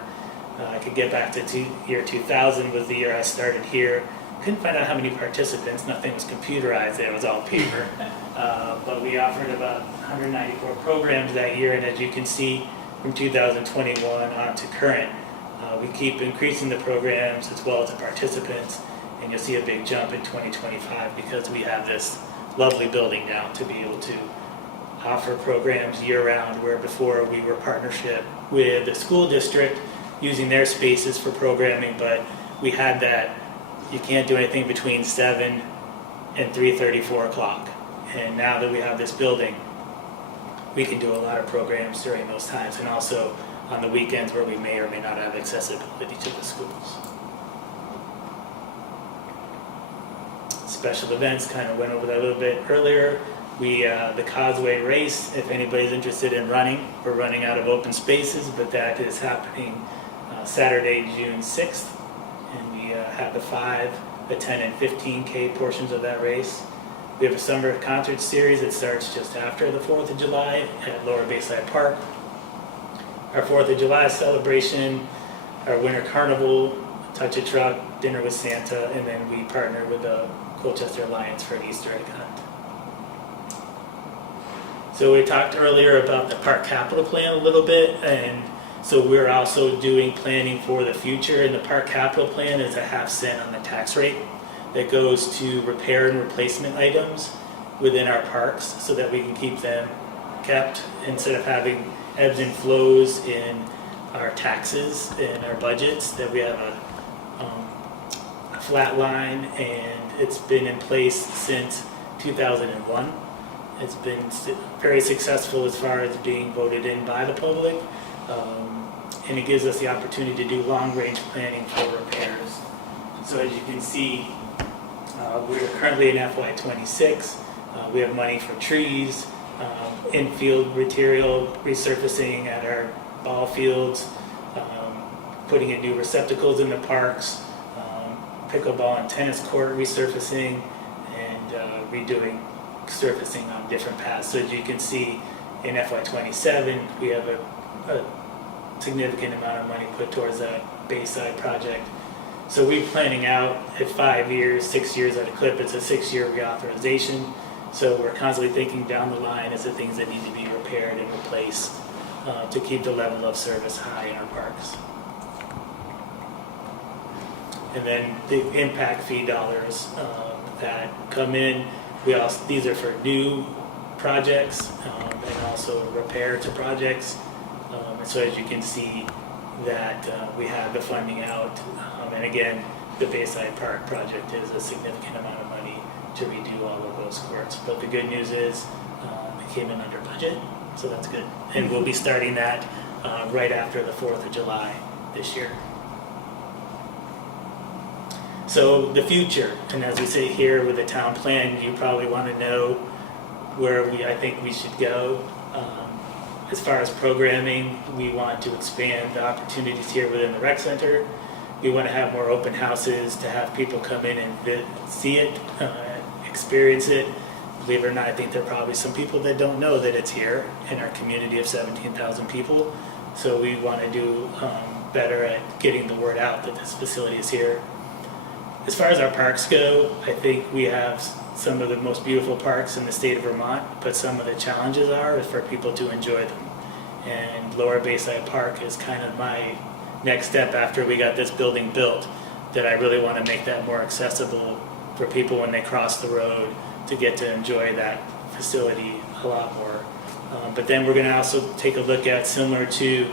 I could get back to year 2000 was the year I started here. Couldn't find out how many participants, nothing was computerized, it was all paper. But we offered about 194 programs that year, and as you can see from 2021 on to current, we keep increasing the programs as well as the participants, and you'll see a big jump in 2025 because we have this lovely building now to be able to offer programs year-round, where before we were partnership with the school district using their spaces for programming, but we had that you can't do anything between 7 and 3:30, 4 o'clock. And now that we have this building, we can do a lot of programs during those times, and also on the weekends where we may or may not have accessibility to the schools. Special events, kind of went over that a little bit earlier. The Causeway Race, if anybody's interested in running, we're running out of open spaces, but that is happening Saturday, June 6th. And we have the 5, the 10, and 15K portions of that race. We have a summer concert series that starts just after the 4th of July at Lower Bayside Park. Our 4th of July celebration, our winter carnival, touch a truck, dinner with Santa, and then we partner with the Colchester Alliance for an Easter egg hunt. So we talked earlier about the park capital plan a little bit, and so we're also doing planning for the future, and the park capital plan is a half cent on the tax rate that goes to repair and replacement items within our parks so that we can keep them kept instead of having ebbs and flows in our taxes and our budgets, that we have a flat line, and it's been in place since 2001. It's been very successful as far as being voted in by the public. And it gives us the opportunity to do long-range planning for repairs. So as you can see, we're currently in FY26. We have money for trees, infield material resurfacing at our ball fields, putting in new receptacles in the parks, pickleball and tennis court resurfacing, and redoing surfacing on different paths. So as you can see, in FY27, we have a significant amount of money put towards that Bayside project. So we're planning out at 5 years, 6 years at a clip. It's a 6-year reauthorization. So we're constantly thinking down the line as the things that need to be repaired and replaced to keep the level of service high in our parks. And then the impact fee dollars that come in, these are for new projects and also repair to projects. And so as you can see that we have the funding out, and again, the Bayside Park project is a significant amount of money to redo all of those courts. But the good news is it came in under budget, so that's good. And we'll be starting that right after the 4th of July this year. So the future, and as we say here with the town plan, you probably want to know where I think we should go. As far as programming, we want to expand the opportunities here within the rec center. We want to have more open houses to have people come in and see it, experience it. Believe it or not, I think there are probably some people that don't know that it's here in our community of 17,000 people. So we want to do better at getting the word out that this facility is here. As far as our parks go, I think we have some of the most beautiful parks in the state of Vermont, but some of the challenges is for people to enjoy them. And Lower Bayside Park is kind of my next step after we got this building built, that I really want to make that more accessible for people when they cross the road to get to enjoy that facility a lot more. But then we're going to also take a look at, similar to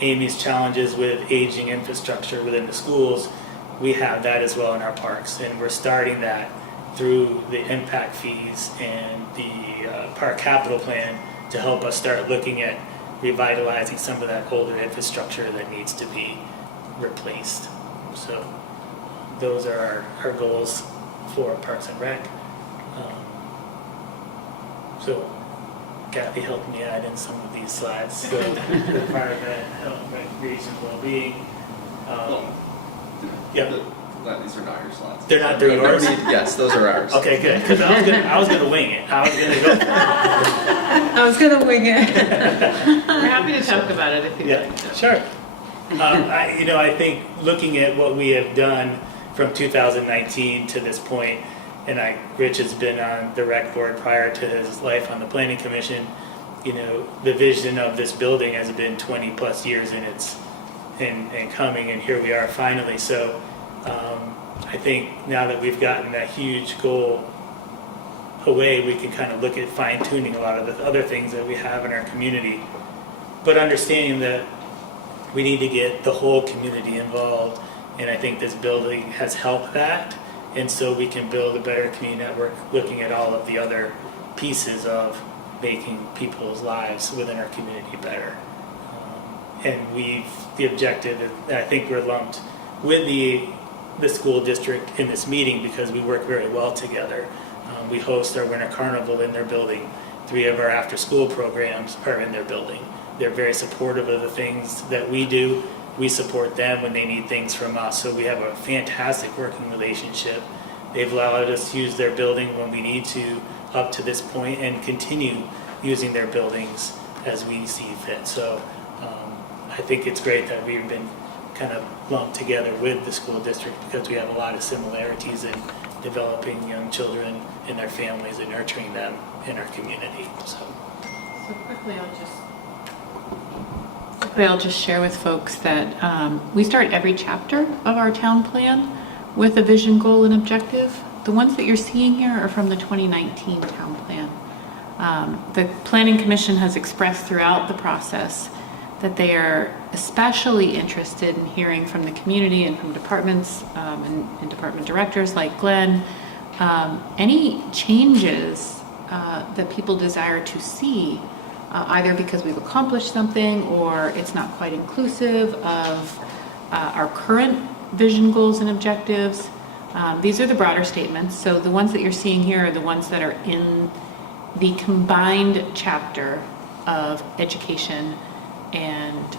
Amy's challenges with aging infrastructure within the schools, we have that as well in our parks, and we're starting that through the impact fees and the park capital plan to help us start looking at revitalizing some of that older infrastructure that needs to be replaced. So those are our goals for Parks and Rec. So Kathy helped me add in some of these slides. So the part of that health, recreation, well-being. Yeah. These are not your slides. They're not, they're yours? Yes, those are ours. Okay, good, because I was gonna wing it. I was gonna go. I was gonna wing it. We're happy to talk about it if you'd Yeah, like to. sure. I think looking at what we have done from 2019 to this point, and Rich has been on the rec board prior to his life on the planning commission. The vision of this building has been 20 plus years in coming, and here we are finally. So I think now that we've gotten that huge goal away, we can kind of look at fine tuning a lot of the other things that we have in our community, but understanding that we need to get the whole community involved, and I think this building has helped that. And so we can build a better community network, looking at all of the other pieces of making people's lives within our community better. And the objective, I think we're lumped with the school district in this meeting because we work very well together. We host our winter carnival in their building. 3 of our after-school programs are in their building. They're very supportive of the things that we do. We support them when they need things from us. So we have a fantastic working relationship. They've allowed us to use their building when we need to up to this point and continue using their buildings as we see fit. So I think it's great that we've been kind of lumped together with the school district because we have a lot of similarities in developing young children and their families and nurturing them in our community. So quickly I'll just share with folks that we start every chapter of our town plan with a vision, goal, and objective. The ones that you're seeing here are from the 2019 town plan. The Planning Commission has expressed throughout the process that they are especially interested in hearing from the community and from departments and department directors like Glenn, any changes that people desire to see, either because we've accomplished something or it's not quite inclusive of our current vision, goals, and objectives. These are the broader statements. So the ones that you're seeing here are the ones that are in the combined chapter of education and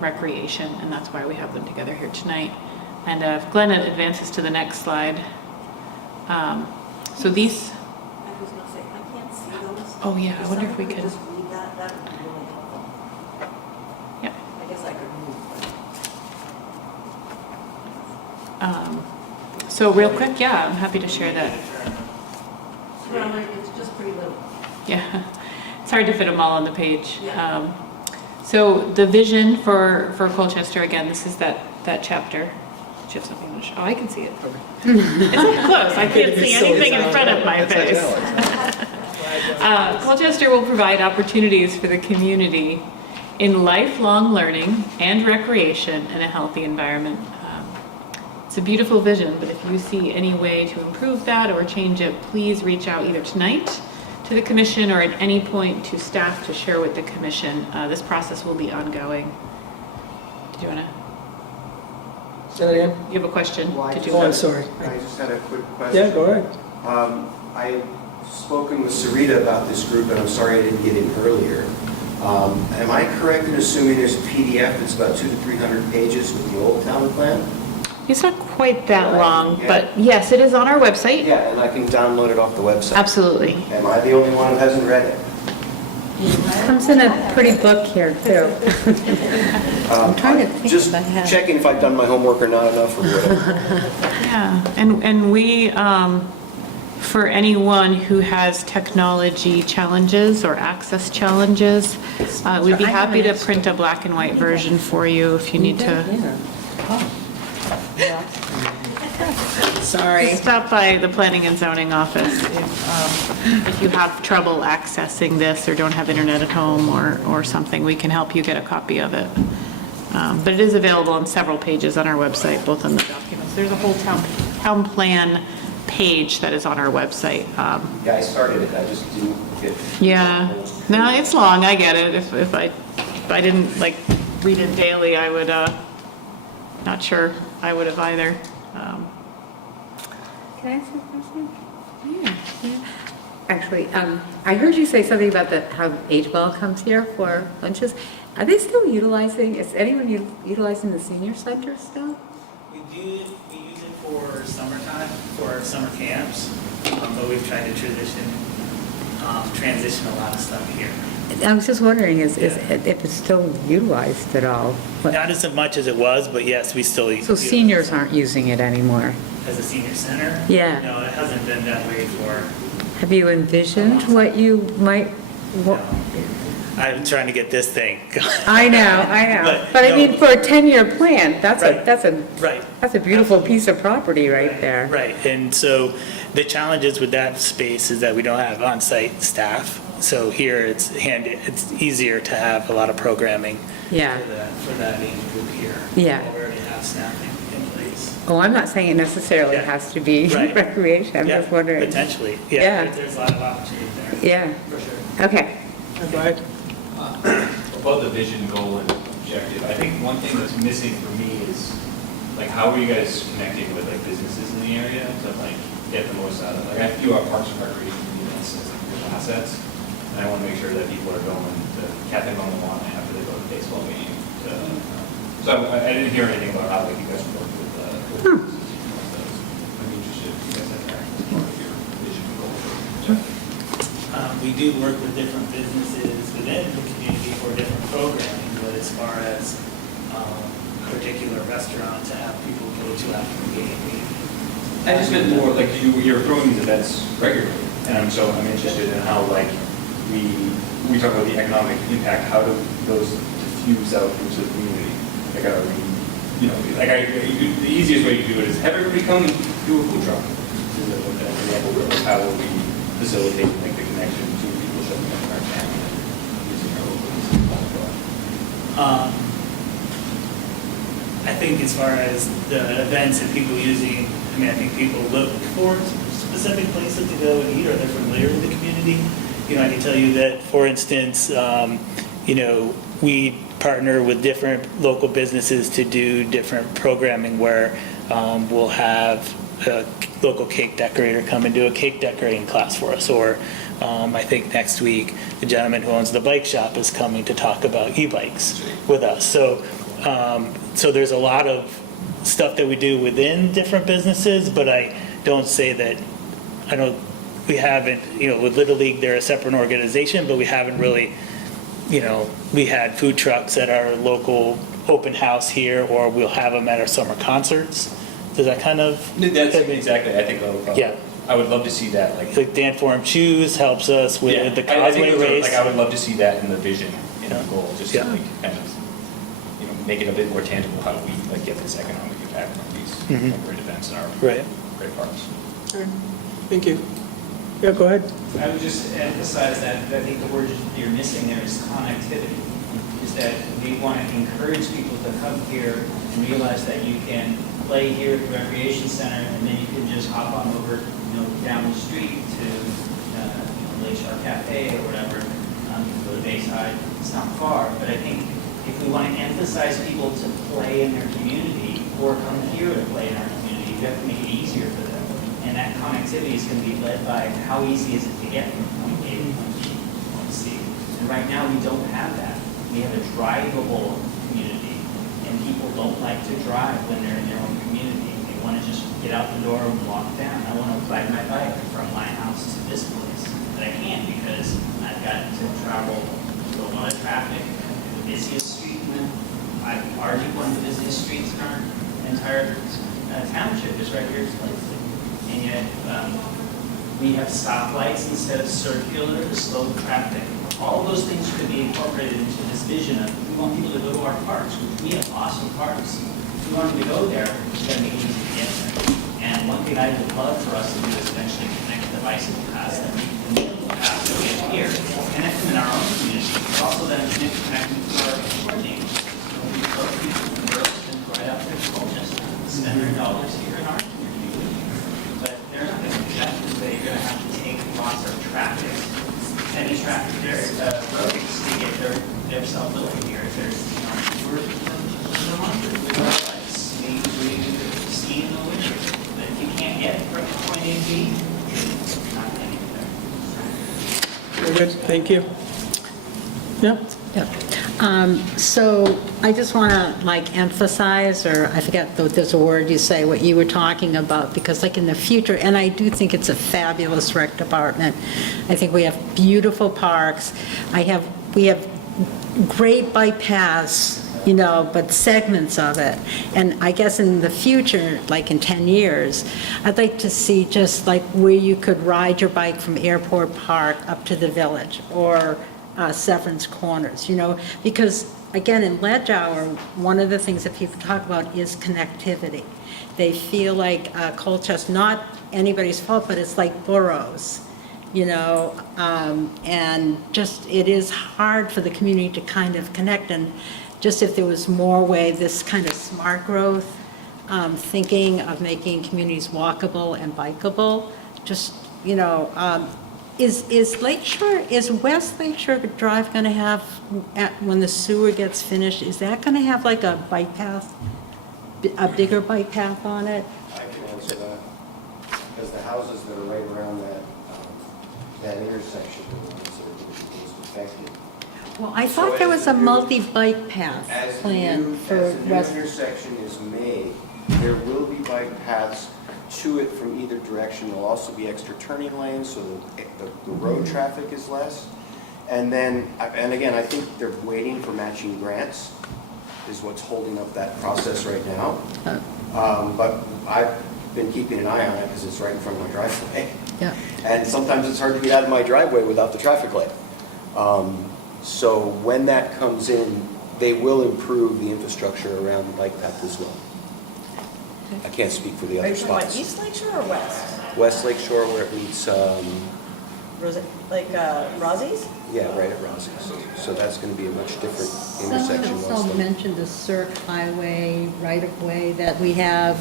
recreation, and that's why we have them together here tonight. And if Glenn advances to the next slide. So these, I was gonna say, I can't see those. oh yeah, I wonder if we could, Just read that would be really helpful. yeah. I guess I could move. So real quick, yeah, I'm happy to share that. Well, it's just pretty little. Yeah, it's hard to fit them all on the page. So the vision for Colchester, again, this is that chapter. Do you have something to show? Oh, I can see it. It's up close. I can't see anything in front of my face. Colchester will provide opportunities for the community in lifelong learning and recreation in a healthy environment. It's a beautiful vision, but if you see any way to improve that or change it, please reach out either tonight to the commission or at any point to staff to share with the commission. This process will be ongoing. Did you want to? Say that again? You have a question? Did you Oh, I'm sorry. I just had a quick question. Yeah, go ahead. I've spoken with Sarita about this group, and I'm sorry I didn't get in earlier. Am I correct in assuming there's a PDF that's about 200 to 300 pages with the old town plan? It's not quite that long, but yes, it is on our website. Yeah, and I can download it off the website. Absolutely. Am I the only one who hasn't read it? Comes in a pretty book here, too. I'm trying to think Just if I have- checking if I've done my homework or not enough or whatever. Yeah, and we, for anyone who has technology challenges or access challenges, we'd be happy to print a black and white version for you if you need to. Sorry. Stop by the Planning and Zoning office if you have trouble accessing this or don't have internet at home or something. We can help you get a copy of it. But it is available on several pages on our website, both on the documents. There's a whole town plan page that is on our website. Yeah, I started it, I just didn't get. Yeah, no, it's long, I get it. If I didn't like read it daily, I would, not sure I would have either. Can I ask a question? Yeah. Actually, I heard you say something about how H-Ball comes here for lunches. Are they still utilizing, is anyone utilizing the senior center still? We use it for summertime, for our summer camps, but we've tried to transition a lot of stuff here. I was just wondering if it's still utilized at all. Not as much as it was, but yes, we still. So seniors aren't using it anymore? As a senior center? Yeah. No, it hasn't been that way for. Have you envisioned what you might, I'm trying to get this thing. I know. But I no. mean, for a 10-year plan, that's Right. Right. that's a beautiful piece of property right there. Right, and so the challenges with that space is that we don't have on-site staff. So here it's easier to have a lot of programming Yeah. for that age group here. Yeah. We already have staffing in place. Oh, I'm not saying it necessarily Yeah. has to be Right. recreation, I'm Yeah, just wondering. Potentially, Yeah. yeah, there's a lot of opportunity there. Yeah, For sure. okay. Go ahead. About the vision, goal, and objective, I think one thing that's missing for me is, like, how are you guys connecting with, like, businesses in the area to, like, get the most out of it? Like, I do our parks and recreation events as, like, real assets, and I want to make sure that people are going to Cafe on the Lawn after they go to the baseball game. So I didn't hear anything about how, like, you guys work with businesses. I'm interested if you guys have that as part of your vision, goal, or objective. We do work with different businesses within the community for different programming, but as far as a particular restaurant to have people go to after the game. I just meant more like you're throwing these events regularly, and so I'm interested in how, like, we talk about the economic impact. How do those diffuse out into the community? Like, are we, the easiest way to do it is have everybody come and do a food truck. Is an example of how will we facilitate, like, the connection to people showing up in our town and using our local business. I think as far as the events and people using, I think people look for specific places to go and eat, or they're familiar with the community. I can tell you that, for instance, we partner with different local businesses to do different programming where we'll have a local cake decorator come and do a cake decorating class for us. Or I think next week, the gentleman who owns the bike shop is coming to talk about e-bikes with us. So there's a lot of stuff that we do within different businesses, but I don't say that, we haven't, with Little League, they're a separate organization, but we haven't really, we had food trucks at our local open house here, or we'll have them at our summer concerts. Does that kind of? That's exactly. I think. Yeah. I would love to see that. Like Dan Forum Shoes helps us with the I think Causeway race. like, I would love to see that in the vision, in the goal, just to, Yeah. like, kind of, make it a bit more tangible. How do we, like, get this economic impact from these great events in our Right. great parks? Thank you. Yeah, go ahead. I would just emphasize that I think the word you're missing there is connectivity. Is that we want to encourage people to come here and realize that you can play here at the recreation center, and then you can just hop on over, down the street to Lakeshore Cafe or whatever. You can go to Bayside. It's not far, but I think if we want to emphasize people to play in their community or come here to play in our community, we have to make it easier for them. And that connectivity is going to be led by how easy is it to get from point A to point C. And right now, we don't have that. We have a drivable community, and people don't like to drive when they're in their own community. They want to just get out the door and walk down. I want to ride my bike from my house to this place, but I can't because I've got to travel through a lot of traffic, the busiest street, and I've already one of the busiest streets in our entire township is right here. And yet, we have stoplights instead of circular to slow traffic. All of those things could be incorporated into this vision of we want people to go to our parks, which we have awesome parks. If we want them to go there, we've got to make it easy to get there. And one thing I would love for us to do is eventually connect the bicycle paths that we can paths that we have here, connect them in our own community, but also then connect them to our neighbors. So we put people from Burlington right out there to Colchester, spend their dollars here in our community. But they're not going good, thank you. Yeah, So I just want to like emphasize, or I forget, there's a word you say, what you were talking about, because like in the future, and I do think it's a fabulous rec department. I think we have beautiful parks. We have great bike paths, you know, but segments of it. And I guess in the future, like in 10 years, I'd like to see just like where you could ride your bike from Airport Park up to the Village, or Severn's Corners, you know, because again, in Ledge Hour, one of the things that people talk about is connectivity. They feel like Colchester, not anybody's fault, but it's like boroughs, you know, and just it is hard for the community to kind of connect. And just if there was more way, this kind of smart growth, thinking of making communities walkable and bikeable, just, you know, is West Lakeshore Drive going to have, when the sewer gets finished, is that going to have like a bike path, a bigger bike path on it? I can answer that, because the houses that are right around that intersection are the ones that are going to be most affected. Well, I thought there was a multi-bike path plan for As the new West. intersection is made, there will be bike paths to it from either direction. There'll also be extra turning lanes, so the road traffic is less. And then, and again, I think they're waiting for matching grants, is what's holding up that process right now. But I've been keeping an eye on it because it's right in front of my driveway. Yeah. And sometimes it's hard to get out of my driveway without the traffic light. So when that comes in, they will improve the infrastructure around the bike path as well. I can't speak for the Are other you talking about spots. East Lakeshore or West? West Lake Shore where it meets, Rosie's? yeah, right at Ross's. So that's going to be a much different Someone intersection. also once the- mentioned the Cirque Highway right-of-way that we have,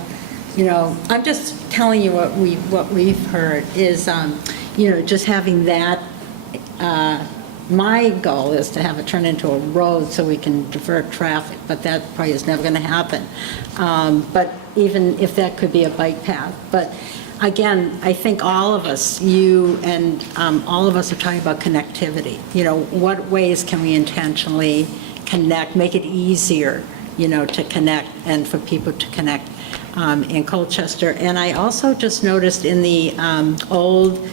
you know, I'm just telling you what we've heard is, you know, just having that, my goal is to have it turn into a road so we can divert traffic, but that probably is never going to happen. But even if that could be a bike path. But again, I think all of us, you and all of us are talking about connectivity. You know, what ways can we intentionally connect, make it easier, you know, to connect and for people to connect in Colchester. And I also just noticed in the old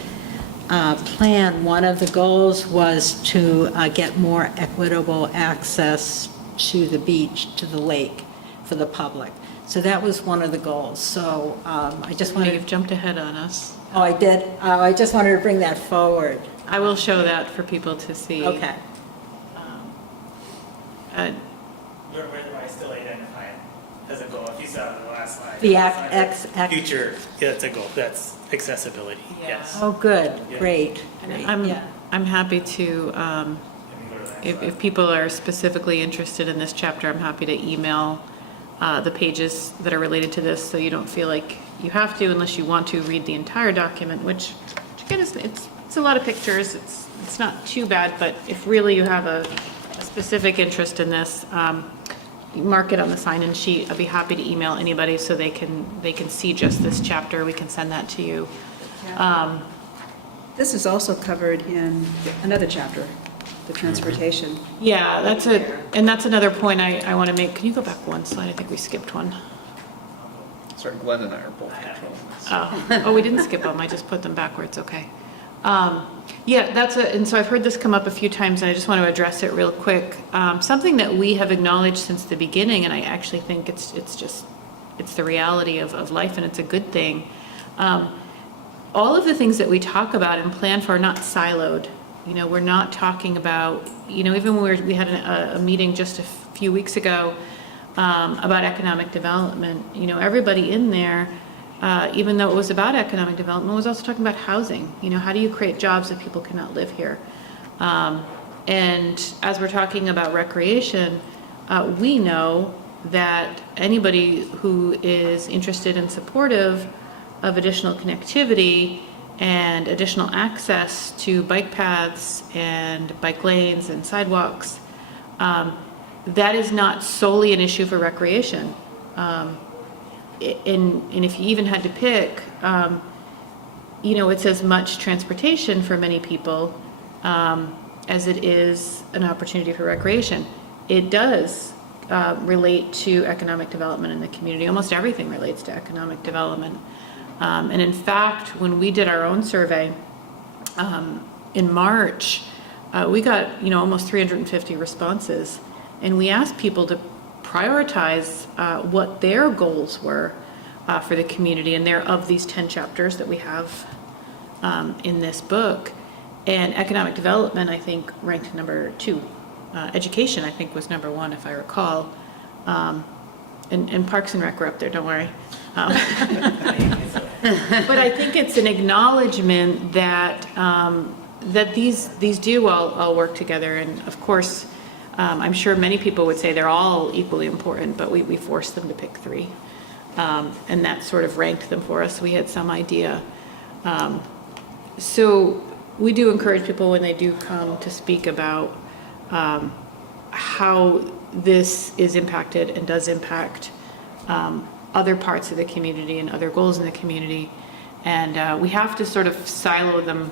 plan, one of the goals was to get more equitable access to the beach, to the lake for the public. So that was one of the goals. So I just wanted. You've jumped ahead on us. Oh, I did? I just wanted to bring that forward. I will show that for people to see. Okay. Where do I still identify it as a goal? If you saw the last slide. The Future, yeah, that's a goal. That's accessibility, yes. Oh, good, Yeah. great. And Yeah. I'm happy to, Let me go to that if slide. people are specifically interested in this chapter, I'm happy to email the pages that are related to this, so you don't feel like you have to, unless you want to read the entire document, which again, it's a lot of pictures. It's not too bad, but if really you have a specific interest in this, you mark it on the sign-in sheet. I'd be happy to email anybody so they can see just this chapter. We can send that to you. This is also covered in another chapter, the transportation. Yeah, that's another point I want to make. Can you go back one slide? I think we skipped one. Sorry, Glenn and I are both controlling this. Oh, we didn't skip them. I just put them backwards. Okay. Yeah, and so I've heard this come up a few times, and I just want to address it real quick. Something that we have acknowledged since the beginning, and I actually think it's the reality of life, and it's a good thing. All of the things that we talk about and plan for are not siloed. You know, we're not talking about, you know, even when we had a meeting just a few weeks ago about economic development, you know, everybody in there, even though it was about economic development, was also talking about housing. You know, how do you create jobs if people cannot live here? And as we're talking about recreation, we know that anybody who is interested and supportive of additional connectivity and additional access to bike paths and bike lanes and sidewalks, that is not solely an issue for recreation. And if you even had to pick, you know, it's as much transportation for many people as it is an opportunity for recreation. It does relate to economic development in the community. Almost everything relates to economic development. And in fact, when we did our own survey in March, we got almost 350 responses, and we asked people to prioritize what their goals were for the community, and they're of these 10 chapters that we have in this book. And economic development, I think, ranked number 2. Education, I think, was number 1, if I recall. And Parks and Rec were up there, don't worry. But I think it's an acknowledgement that that these do all work together. And of course, I'm sure many people would say they're all equally important, but we forced them to pick 3. And that sort of ranked them for us. We had some idea. So we do encourage people when they do come to speak about how this is impacted and does impact other parts of the community and other goals in the community. And we have to sort of silo them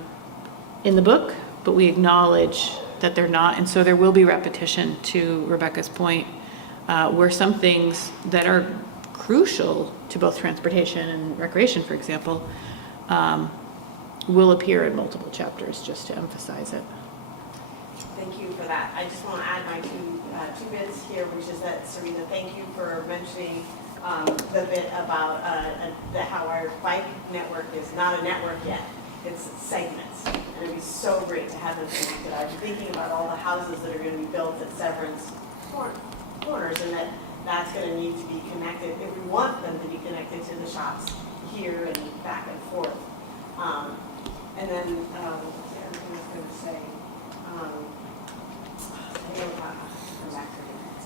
in the book, but we acknowledge that they're not. And so there will be repetition, to Rebecca's point, where some things that are crucial to both transportation and recreation, for example, will appear in multiple chapters, just to emphasize it. Thank you for that. I just want to add my two bits here, which is that, Serena, thank you for mentioning the bit about how our bike network is not a network yet. It's segments. And it'd be so great to have them connected. I've been thinking about all the houses that are going to be built at Severance Corners, and that's going to need to be connected if we want them to be connected to the shops here and back and forth. And then, what's the other thing I was going to say?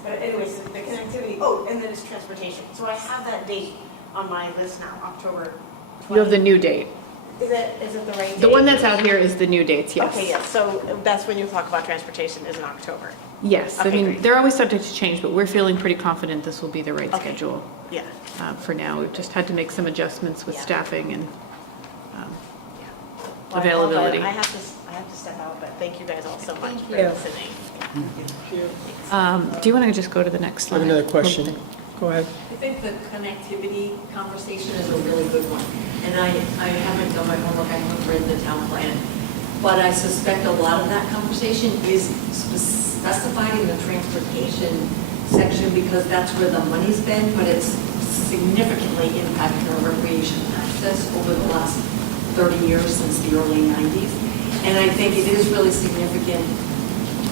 But anyways, the connectivity, and then it's transportation. So I have that date on my list now, October 20th. You have the new date. Is it the right date? The one that's out here is the new dates, yes. Okay, yes, so that's when you talk about transportation, is in October. Yes, Okay, I mean, great. they're always subject to change, but we're feeling pretty confident this will be the right Okay. schedule Yeah. for now. We've just had to make some adjustments with Yeah. staffing and Well, availability. I have to step out, but thank you guys all so much for you. listening. do you want to just go to the next I slide? have another question. Go ahead. I think the connectivity conversation is a really good one. And I haven't done my homework, I haven't read the town plan. But I suspect a lot of that conversation is specified in the transportation section because that's where the money's been, but it's significantly impacted our recreation access over the last 30 years since the early 90s. And I think it is really significant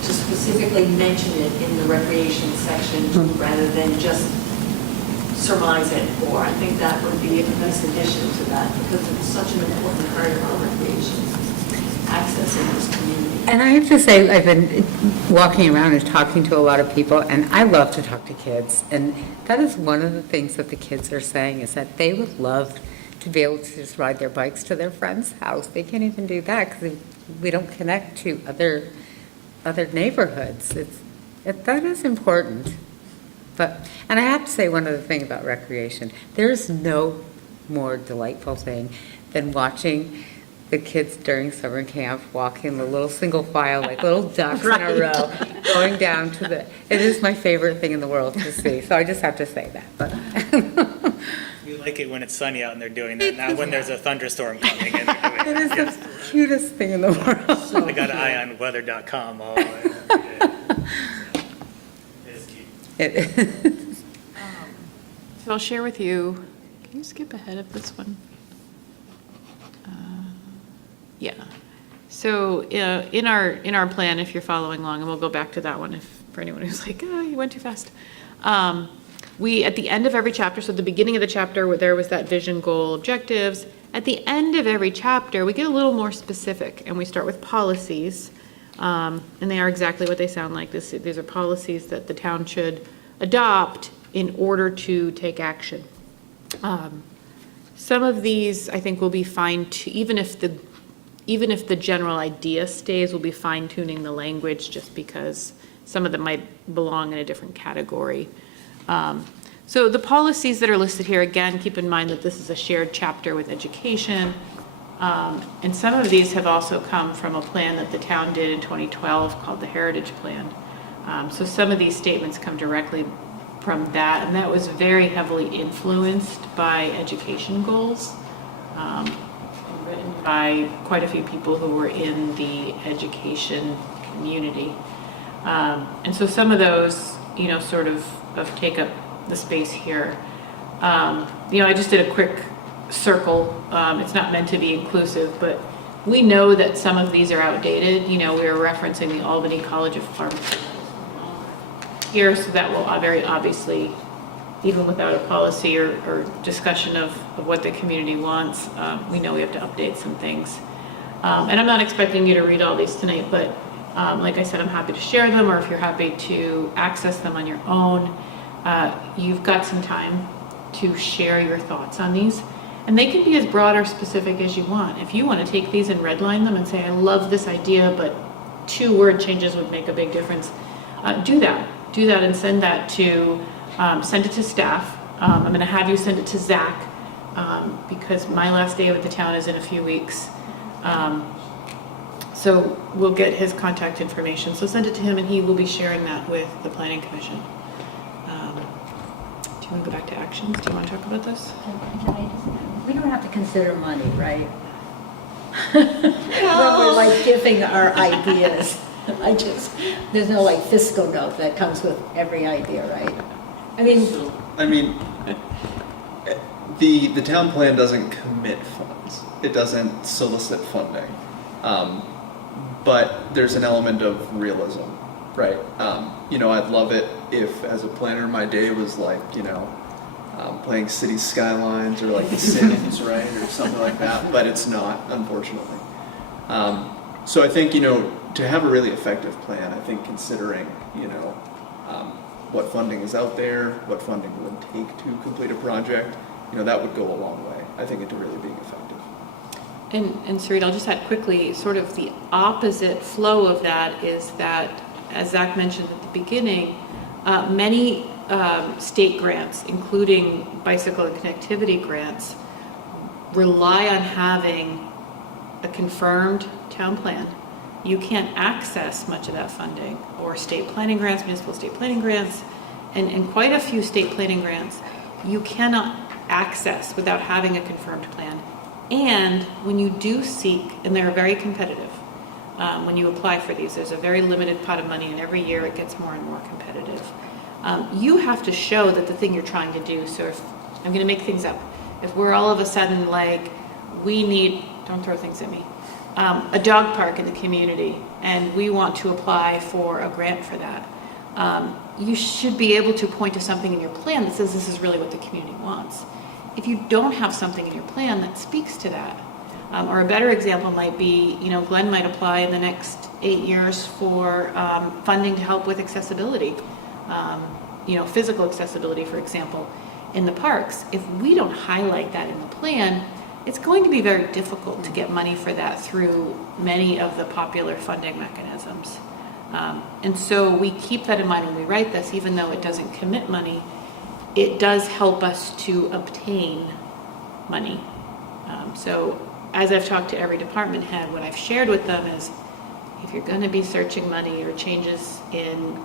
to specifically mention it in the recreation section rather than just surmise it, or I think that would be a nice addition to that because it's such an important part of our recreation access in this community. And I have to say, I've been walking around and talking to a lot of people, and I love to talk to kids. And that is one of the things that the kids are saying, is that they would love to be able to just ride their bikes to their friend's house. They can't even do that because we don't connect to other neighborhoods. That is important. And I have to say one other thing about recreation. There's no more delightful thing than watching the kids during summer camp walking the little single file, like little ducks in a row, going down to it is my favorite thing in the world to see. So I just have to say that. But We like it when it's sunny out and they're doing that, not when there's a thunderstorm coming and they're doing it is it. the cutest thing in the world. I got an eye on weather.com all yeah. It's cute. It is. So I'll share with you, can you skip ahead of this one? Yeah. So in our plan, if you're following along, and we'll go back to that one for anyone who's like, oh, you went too fast. We, at the end of every chapter, so at the beginning of the chapter where there was that vision, goal, objectives, at the end of every chapter, we get a little more specific, and we start with policies, and they are exactly what they sound like. These are policies that the town should adopt in order to take action. Some of these, I think, will be even if the general idea stays, we'll be fine-tuning the language just because some of them might belong in a different category. So the policies that are listed here, again, keep in mind that this is a shared chapter with education. And some of these have also come from a plan that the town did in 2012 called the Heritage Plan. So some of these statements come directly from that, and that was very heavily influenced by education goals, written by quite a few people who were in the education community. And so some of those, sort of take up the space here. I just did a quick circle. It's not meant to be inclusive, but we know that some of these are outdated. We were referencing the Albany College of Pharmacy here, so that will very obviously, even without a policy or discussion of what the community wants, we know we have to update some things. And I'm not expecting you to read all these tonight, but like I said, I'm happy to share them, or if you're happy to access them on your own, you've got some time to share your thoughts on these. And they can be as broad or specific as you want. If you want to take these and redline them and say, I love this idea, but 2 word changes would make a big difference, do that. Do that and send that to, send it to staff. I'm going to have you send it to Zach, because my last day with the town is in a few weeks. So we'll get his contact information. So send it to him and he will be sharing that with the Planning Commission. Do you want to go back to actions? Do you want to talk about this? We don't have to consider money, right? When we're like giving our ideas. There's no like fiscal note that comes with every idea, right? The town plan doesn't commit funds. It doesn't solicit funding. But there's an element of realism, right? I'd love it if, as a planner, my day was like, playing City Skylines or like The Sims, right? Or something like that, but it's not, unfortunately. So I think, to have a really effective plan, I think considering, what funding is out there, what funding it would take to complete a project, that would go a long way, I think, into really being effective. And Sarita, I'll just add quickly, sort of the opposite flow of that is that, as Zach mentioned at the beginning, many state grants, including bicycle and connectivity grants, rely on having a confirmed town plan. You can't access much of that funding, or state planning grants, municipal state planning grants, and quite a few state planning grants you cannot access without having a confirmed plan. And when you do seek, and they're very competitive, when you apply for these, there's a very limited pot of money, and every year it gets more and more competitive. You have to show that the thing you're trying to do, so if, I'm going to make things up, if we're all of a sudden like, we need, don't throw things at me, a dog park in the community, and we want to apply for a grant for that, you should be able to point to something in your plan that says this is really what the community wants. If you don't have something in your plan that speaks to that, or a better example might be, Glenn might apply in the next 8 years for funding to help with accessibility, physical accessibility, for example, in the parks. If we don't highlight that in the plan, it's going to be very difficult to get money for that through many of the popular funding mechanisms. And so we keep that in mind when we write this, even though it doesn't commit money, it does help us to obtain money. So as I've talked to every department head, what I've shared with them is, if you're going to be searching money or changes in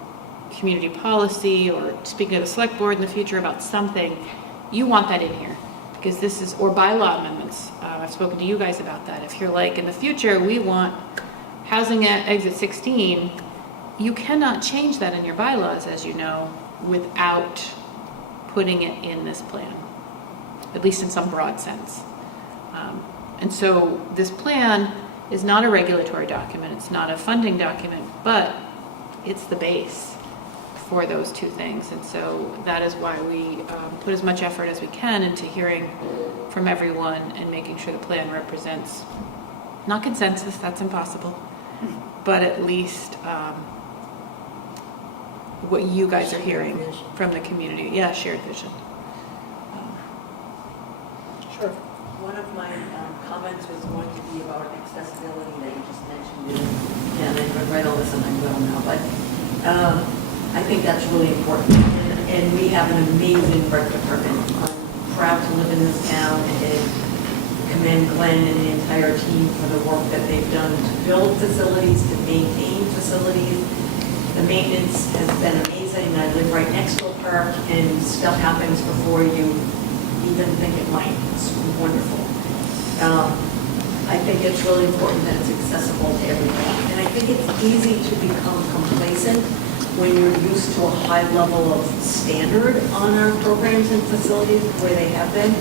community policy, or speaking to the select board in the future about something, you want that in here. Because this is, or bylaw amendments. I've spoken to you guys about that. If you're like, in the future, we want housing at exit 16, you cannot change that in your bylaws, as you know, without putting it in this plan, at least in some broad sense. And so this plan is not a regulatory document, it's not a funding document, but it's the base for those 2 things. And so that is why we put as much effort as we can into hearing from everyone and making sure the plan represents, not consensus, that's impossible, but at least what you guys are hearing from the community. Yeah, shared vision. Sure. One of my comments was going to be about accessibility that you just mentioned. And I read all this and I'm well now, but I think that's really important. And we have an amazing rec department. I'm proud to live in this town, and commend Glenn and the entire team for the work that they've done to build facilities, to maintain facilities. The maintenance has been amazing. I live right next to a park, and stuff happens before you even think it might. It's wonderful. I think it's really important that it's accessible to everybody. And I think it's easy to become complacent when you're used to a high level of standard on our programs and facilities the way they have been.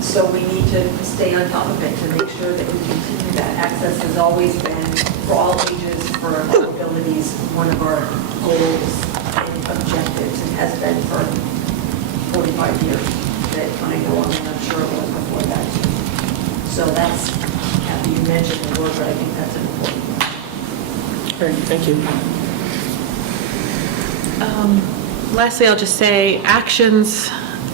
So we need to stay on top of it to make sure that we continue that. Access has always been, for all ages, for all abilities, one of our goals and objectives, and has been for 45 years that I know of, and I'm sure it was before that too. So that's, Kathy, you mentioned the word, but I think that's an important one. Great, thank you. Lastly, I'll just say actions,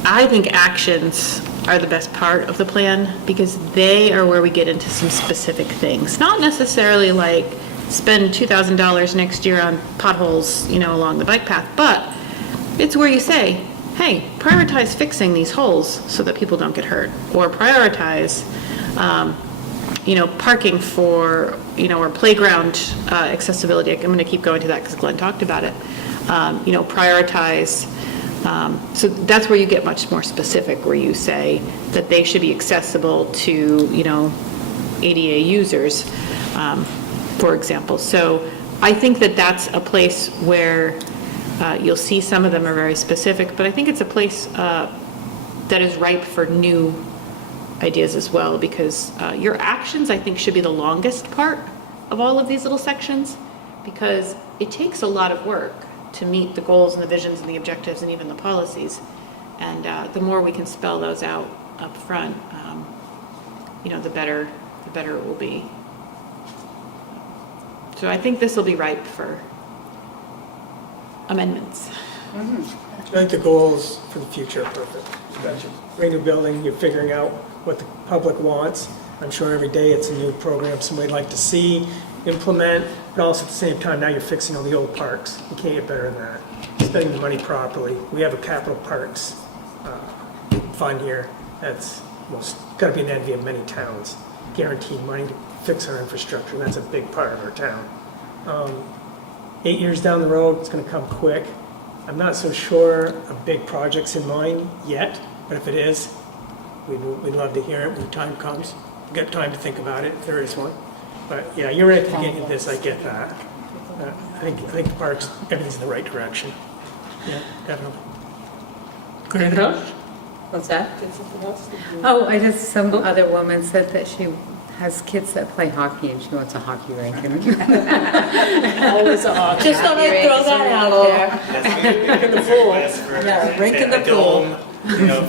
I think actions are the best part of the plan because they are where we get into some specific things. Not necessarily like spend $2,000 next year on potholes, along the bike path, but it's where you say, hey, prioritize fixing these holes so that people don't get hurt, or prioritize, parking for, or playground accessibility. I'm going to keep going to that because Glenn talked about it. Prioritize. So that's where you get much more specific, where you say that they should be accessible to, ADA users, for example. So I think that that's a place where you'll see some of them are very specific, but I think it's a place that is ripe for new ideas as well, because your actions, I think, should be the longest part of all of these little sections, because it takes a lot of work to meet the goals and the visions and the objectives and even the policies. And the more we can spell those out up front, the better it will be. So I think this will be ripe for amendments. I think the goals for the future are perfect. Gotcha. Brand new building, you're figuring out what the public wants. I'm sure every day it's a new program somebody'd like to see, implement, but also at the same time, now you're fixing all the old parks. You can't get better than that. Spending the money properly. We have a capital parks fund here that's got to be an envy of many towns. Guaranteed money to fix our infrastructure. That's a big part of our town. 8 years down the road, it's going to come quick. I'm not so sure a big project's in mind yet, but if it is, we'd love to hear it when the time comes. We've got time to think about it if there is one. But yeah, you're right at the beginning of this, I get that. I think the parks, everything's in the right direction. Yeah, definitely. Good enough? What's that? Oh, some other woman said that she has kids that play hockey and she wants a hockey rink. Always a hockey. Just thought I'd throw that out there. Rink in the pool. Yeah, rink in the pool.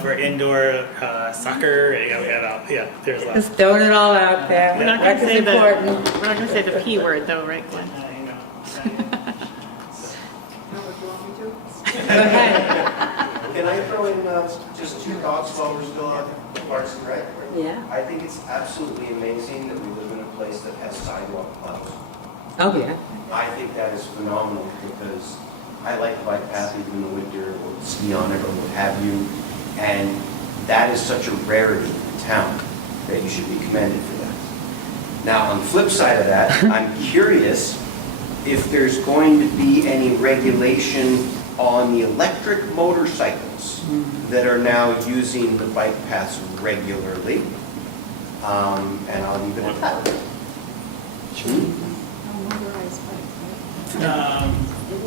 For indoor soccer, there's lots. Just throwing it all out there. We're not going to say the P word though, right, Glenn? Go ahead. Can I throw in just two thoughts while we're still on Parks and Rec? Yeah. I think it's absolutely amazing that we live in a place that has sidewalk plows. Oh, yeah. I think that is phenomenal because I like the bike path even in the winter, or ski on it, or what have you. And that is such a rarity in town that you should be commended for that. Now, on the flip side of that, I'm curious if there's going to be any regulation on the electric motorcycles that are now using the bike paths regularly. And I'll leave it at that.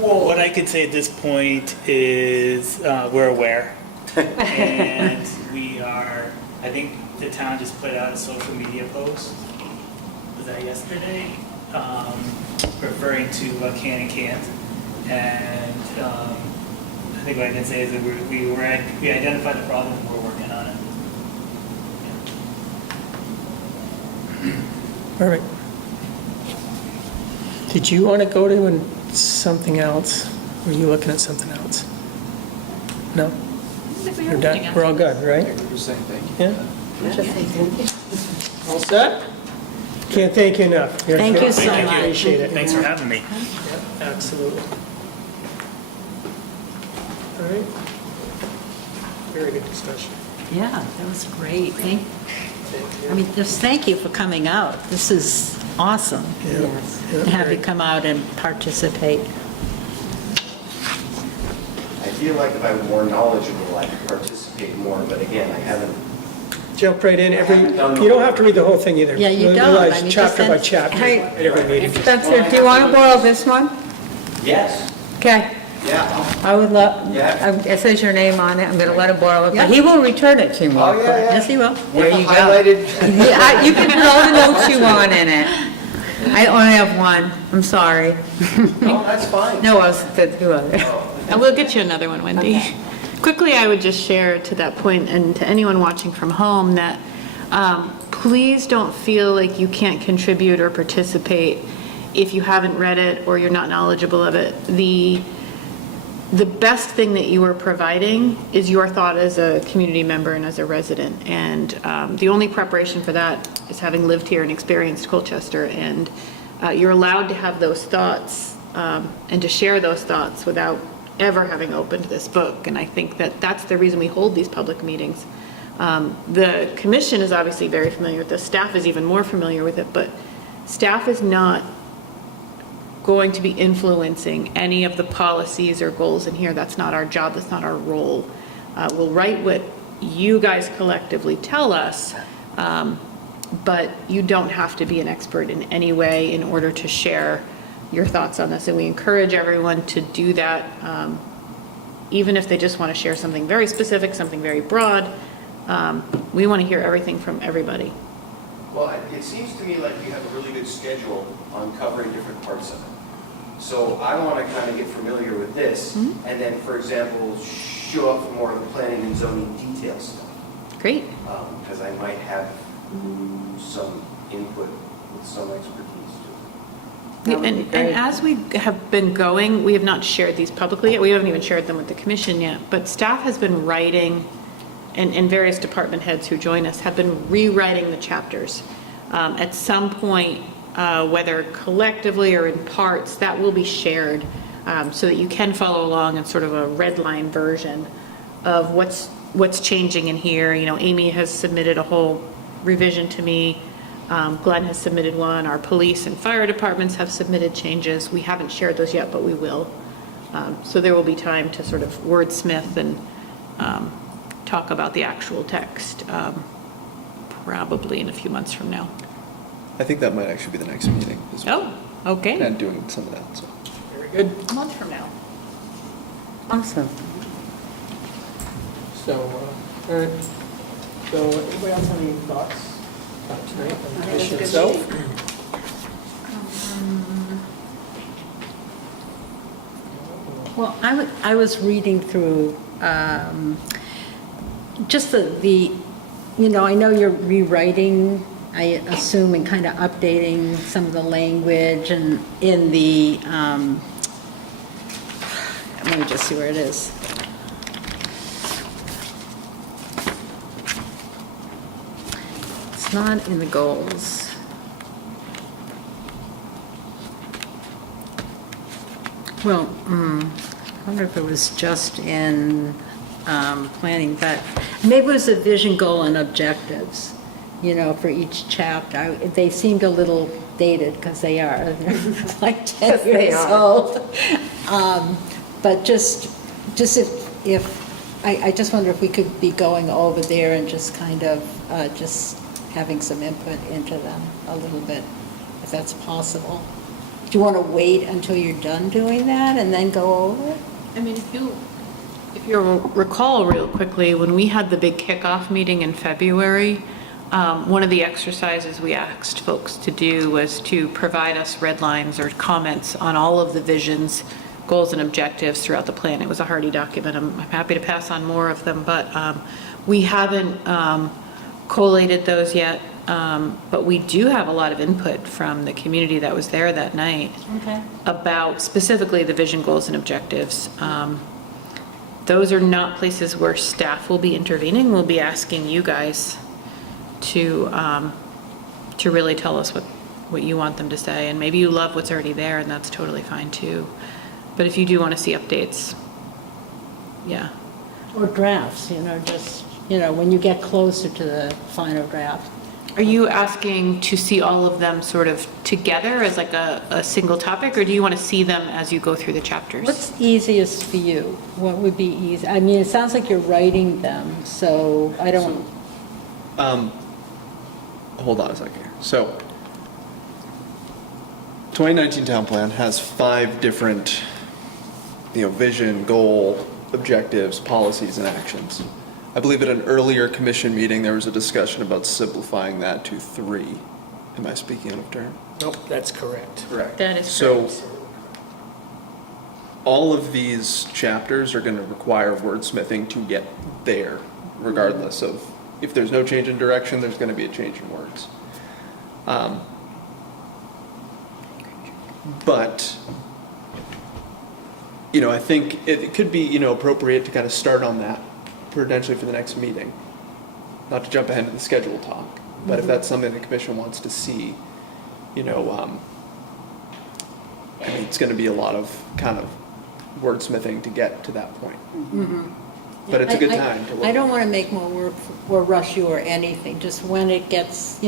Well, what I could say at this point is we're aware. And we are, I think the town just put out a social media post, was that yesterday? Referring to can and can't. And I think what I can say is that we identified the problem and we're working on it. Perfect. Did you want to go to something else? Were you looking at something else? No? We're done. We're all good, right? We're saying thank you. Yeah? All set? Can't thank you enough. Thank you so Thank much. Appreciate it. Thanks for having me. Yeah, absolutely. All right. Very good discussion. Yeah, that was great. Thank I mean, just thank you for coming out. This is awesome. Yes. To have you come out and participate. I feel like if I'm more knowledgeable, I could participate more, but again, I haven't. Jump right in you don't have to read the whole thing either. Yeah, you don't. Realize I mean, chapter by just chapter, Hey, at every meeting. Spencer, do you want to borrow this one? Yes, Okay, yeah. I would love, Yeah. it says your name on it, I'm gonna let him borrow it, Yeah. but he will return it to me. Oh, yeah, yeah. Yes, you will. There you go. Highlighted. Yeah, you can put all the notes you want in it. I only have one, I'm sorry. No, that's fine. No, I was, the two other. And we'll get you another one, Wendy. Quickly, I would just share to that point, and to anyone watching from home, that please don't feel like you can't contribute or participate if you haven't read it or you're not knowledgeable of it. The best thing that you are providing is your thought as a community member and as a resident. And the only preparation for that is having lived here and experienced Colchester. And you're allowed to have those thoughts and to share those thoughts without ever having opened this book. And I think that that's the reason we hold these public meetings. The commission is obviously very familiar with this. Staff is even more familiar with it, but staff is not going to be influencing any of the policies or goals in here. That's not our job. That's not our role. We'll write what you guys collectively tell us, but you don't have to be an expert in any way in order to share your thoughts on this. And we encourage everyone to do that, even if they just want to share something very specific, something very broad. We want to hear everything from everybody. Well, it seems to me like you have a really good schedule on covering different parts of it. So I want to kind of get familiar with this, and then, for example, show up for more of the planning and zoning detail stuff. Great. Because I might have some input with some expertise too. And as we have been going, we have not shared these publicly yet. We haven't even shared them with the commission yet, but staff has been writing, and various department heads who join us have been rewriting the chapters. At some point, whether collectively or in parts, that will be shared so that you can follow along in sort of a red line version of what's changing in here. You know, Amy has submitted a whole revision to me. Glenn has submitted one. Our police and fire departments have submitted changes. We haven't shared those yet, but we will. So there will be time to sort of wordsmith and talk about the actual text, probably in a few months from now. I think that might actually be the next meeting as well. Oh, okay. And doing some of that, so. Very good. A month from now. Awesome. So, all right. So, anybody else have any thoughts about tonight on the commission itself? Well, I was reading through just the, you know, I know you're rewriting, I assume, and kind of updating some of the language and in the, let me just see where it is. It's not in the goals. Well, I wonder if it was just in planning, but maybe it was a vision, goal, and objectives, you know, for each chapter. They seemed a little dated, because they are, they're like 10 years old. But just if I just wonder if we could be going over there and just kind of just having some input into them a little bit, if that's possible. Do you want to wait until you're done doing that and then go over it? I mean, if you'll recall real quickly, when we had the big kickoff meeting in February, one of the exercises we asked folks to do was to provide us red lines or comments on all of the visions, goals, and objectives throughout the plan. It was a hearty document. I'm happy to pass on more of them, but we haven't collated those yet. But we do have a lot of input from the community that was there that night about specifically the vision, goals, and objectives. Those are not places where staff will be intervening. We'll be asking you guys to really tell us what you want them to say. And maybe you love what's already there, and that's totally fine too. But if you do want to see updates, yeah. Or drafts, you know, just when you get closer to the final draft. Are you asking to see all of them sort of together as like a single topic, or do you want to see them as you go through the chapters? What's easiest for you? What would be easy? I mean, it sounds like you're writing them, so I don't. Hold on a second here. So, 2019 town plan has 5 different, vision, goal, objectives, policies, and actions. I believe at an earlier commission meeting, there was a discussion about simplifying that to 3. Am I speaking out of turn? Nope, that's correct. Correct. That is So, all of these chapters are going to require wordsmithing to get there, regardless of if there's no change in direction, there's going to be a change in words. But, I think it could be, appropriate to kind of start on that potentially for the next meeting. Not to jump ahead to the schedule talk, but if that's something the commission wants to see, it's going to be a lot of kind of wordsmithing to get to that point. But it's a good time to work. I don't want to make more work or rush you or anything, just when it gets,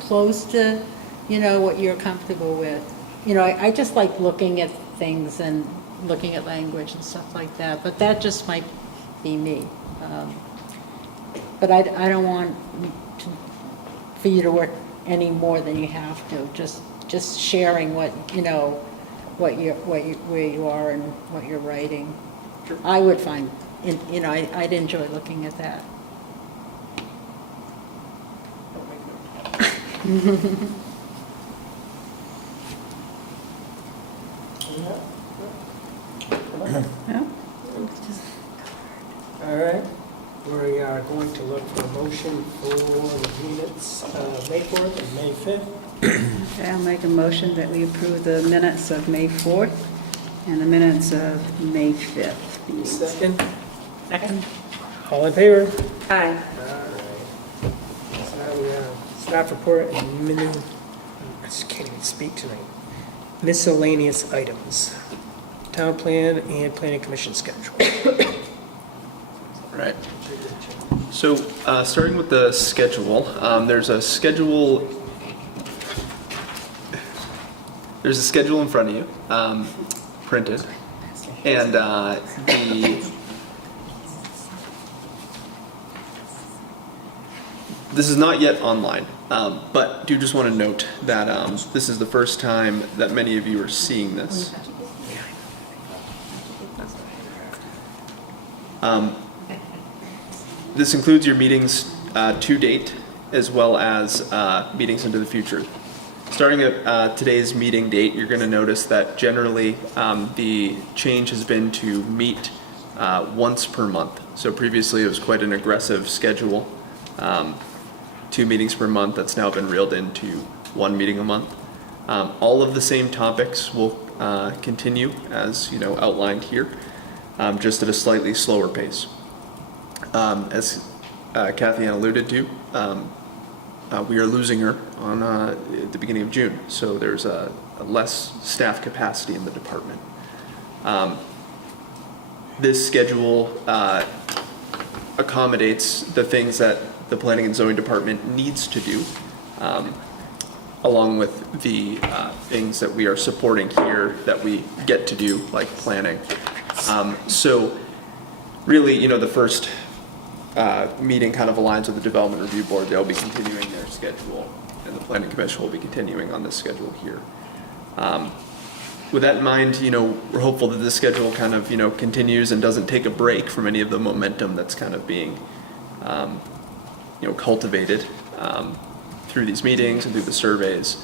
close to, what you're comfortable with. I just like looking at things and looking at language and stuff like that, but that just might be me. But I don't want for you to work any more than you have to, just sharing what, where you are and what you're writing. I would find, I'd enjoy looking at that. All right, we are going to look for a motion for the minutes of May 4th and May 5th. Okay, I'll make a motion that we approve the minutes of May 4th and the minutes of May 5th. Second, Second. all in favor? Aye. All right. So, staff report and I just can't even speak tonight. Miscellaneous items, town plan and planning commission schedule. Right. So, starting with the schedule, there's a schedule in front of you, printed, and this is not yet online, but do just want to note that this is the first time that many of you are seeing this. This includes your meetings to date, as well as meetings into the future. Starting at today's meeting date, you're going to notice that generally the change has been to meet once per month. So previously it was quite an aggressive schedule, 2 meetings per month. That's now been reeled into 1 meeting a month. All of the same topics will continue as outlined here, just at a slightly slower pace. As Kathy Ann alluded to, we are losing her on at the beginning of June, so there's a less staff capacity in the department. This schedule accommodates the things that the planning and zoning department needs to do, along with the things that we are supporting here that we get to do, like planning. So really, the first meeting kind of aligns with the Development Review Board. They'll be continuing their schedule, and the Planning Commission will be continuing on this schedule here. With that in mind, we're hopeful that this schedule kind of, continues and doesn't take a break from any of the momentum that's kind of being, cultivated through these meetings and through the surveys.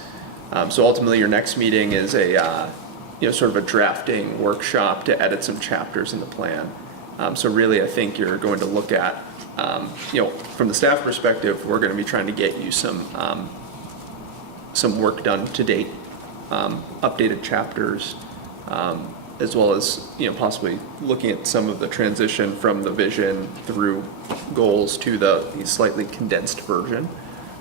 So ultimately, your next meeting is a, sort of a drafting workshop to edit some chapters in the plan. So really, I think you're going to look at, from the staff perspective, we're going to be trying to get you some work done to date, updated chapters, as well as, possibly looking at some of the transition from the vision through goals to the slightly condensed version.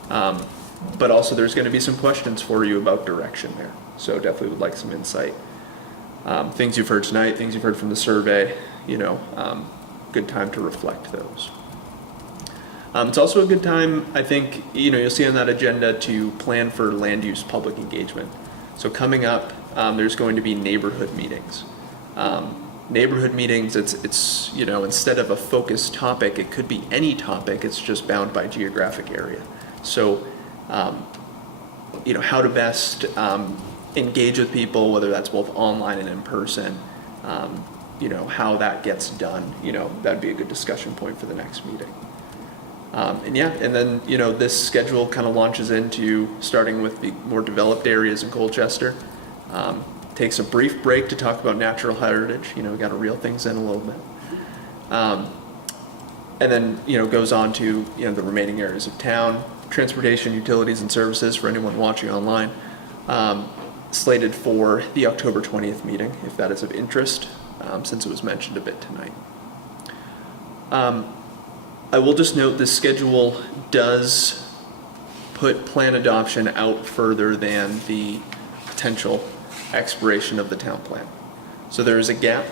But also there's going to be some questions for you about direction there. So definitely would like some insight. Things you've heard tonight, things you've heard from the survey, good time to reflect those. It's also a good time, I think, you'll see on that agenda to plan for land use public engagement. So coming up, there's going to be neighborhood meetings. Neighborhood meetings, it's instead of a focused topic, it could be any topic, it's just bound by geographic area. So, how to best engage with people, whether that's both online and in person, how that gets done, that'd be a good discussion point for the next meeting. And then, this schedule kind of launches into starting with the more developed areas in Colchester. Takes a brief break to talk about natural heritage, we got to reel things in a little bit. And then, goes on to, the remaining areas of town, transportation, utilities, and services for anyone watching online. Slated for the October 20th meeting, if that is of interest, since it was mentioned a bit tonight. I will just note this schedule does put plan adoption out further than the potential expiration of the town plan. So there is a gap,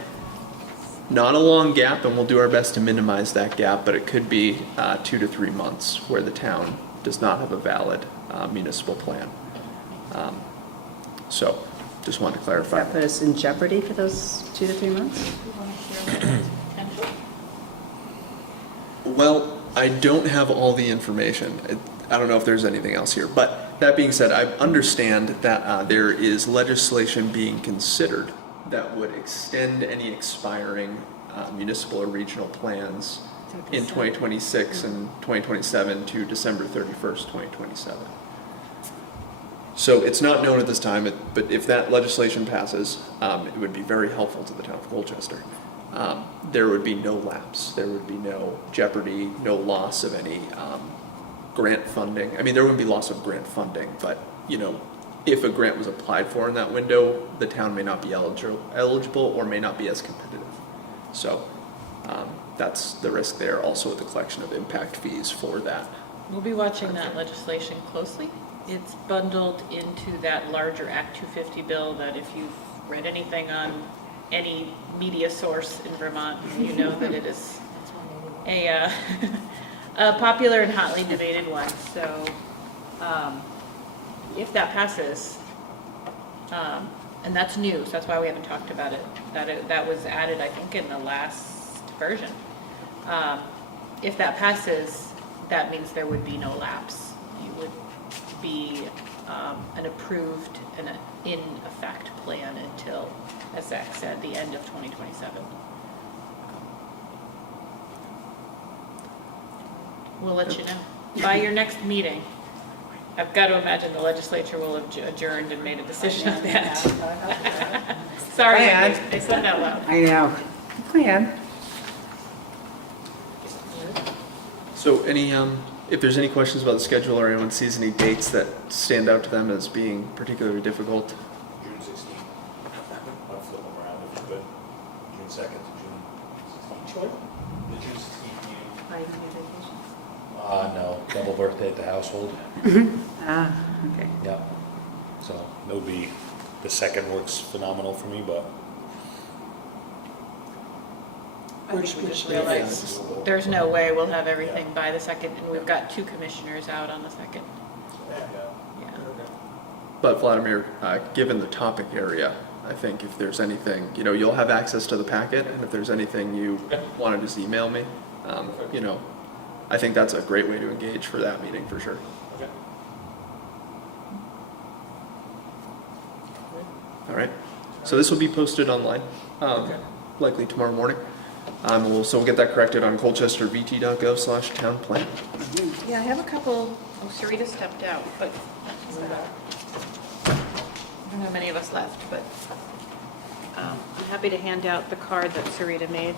not a long gap, and we'll do our best to minimize that gap, but it could be 2 to 3 months where the town does not have a valid municipal plan. So just wanted to clarify. Does that put us in jeopardy for those 2 to 3 months? Well, I don't have all the information. I don't know if there's anything else here, but that being said, I understand that there is legislation being considered that would extend any expiring municipal or regional plans in 2026 and 2027 to December 31st, 2027. So it's not known at this time, but if that legislation passes, it would be very helpful to the town of Colchester. There would be no lapse. There would be no jeopardy, no loss of any grant funding. I mean, there wouldn't be loss of grant funding, but, if a grant was applied for in that window, the town may not be eligible or may not be as competitive. So that's the risk there, also with the collection of impact fees for that. We'll be watching that legislation closely. It's bundled into that larger Act 250 bill that if you've read anything on any media source in Vermont, you know that it is a popular and hotly debated one. So if that passes, and that's new, so that's why we haven't talked about it, that was added, I think, in the last version. If that passes, that means there would be no lapse. You would be an approved and in effect plan until, as Zach said, the end of 2027. We'll let you know. By your next meeting, I've got to imagine the legislature will have adjourned and made a decision on that. Sorry, I said that loud. I know. Plan. So if there's any questions about the schedule or anyone sees any dates that stand out to them as being particularly difficult. June 16th. I'll flip them around if you could. June 2nd to June 16th. The June 16th meeting. No, double birthday at the household. Okay. Yeah. So that would be, the 2nd works phenomenal for me, but. I think we just realized there's no way we'll have everything by the 2nd, and we've got 2 commissioners out on the 2nd. Yeah. But Vladimir, given the topic area, I think if there's anything, you'll have access to the packet, and if there's anything you want to just email me, I think that's a great way to engage for that meeting for sure. Okay. All right. So this will be posted online, likely tomorrow morning. So we'll get that corrected on colchestervt.gov/townplan. Yeah, I have a couple, Sarita stepped out, but I don't have many of us left, but I'm happy to hand out the card that Sarita made.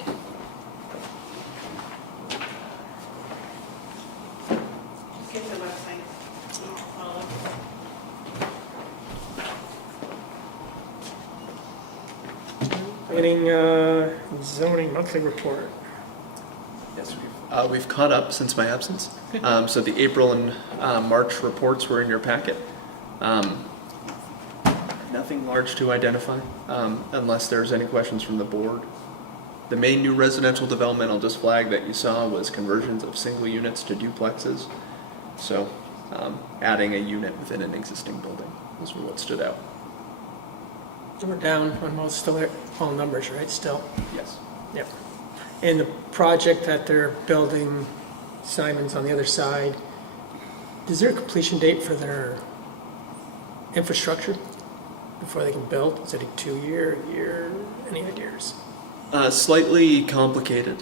Get the website. Planning zoning monthly report. Yes, we've caught up since my absence. So the April and March reports were in your packet. Nothing large to identify, unless there's any questions from the board. The main new residential development, I'll just flag, that you saw was conversions of single units to duplexes. So adding a unit within an existing building was what stood out. We're down on most of all numbers, right, still? Yes. Yep. And the project that they're building, Simon's on the other side, is there a completion date for their infrastructure before they can build? Is it a 2-year, a year? Any ideas? Slightly complicated.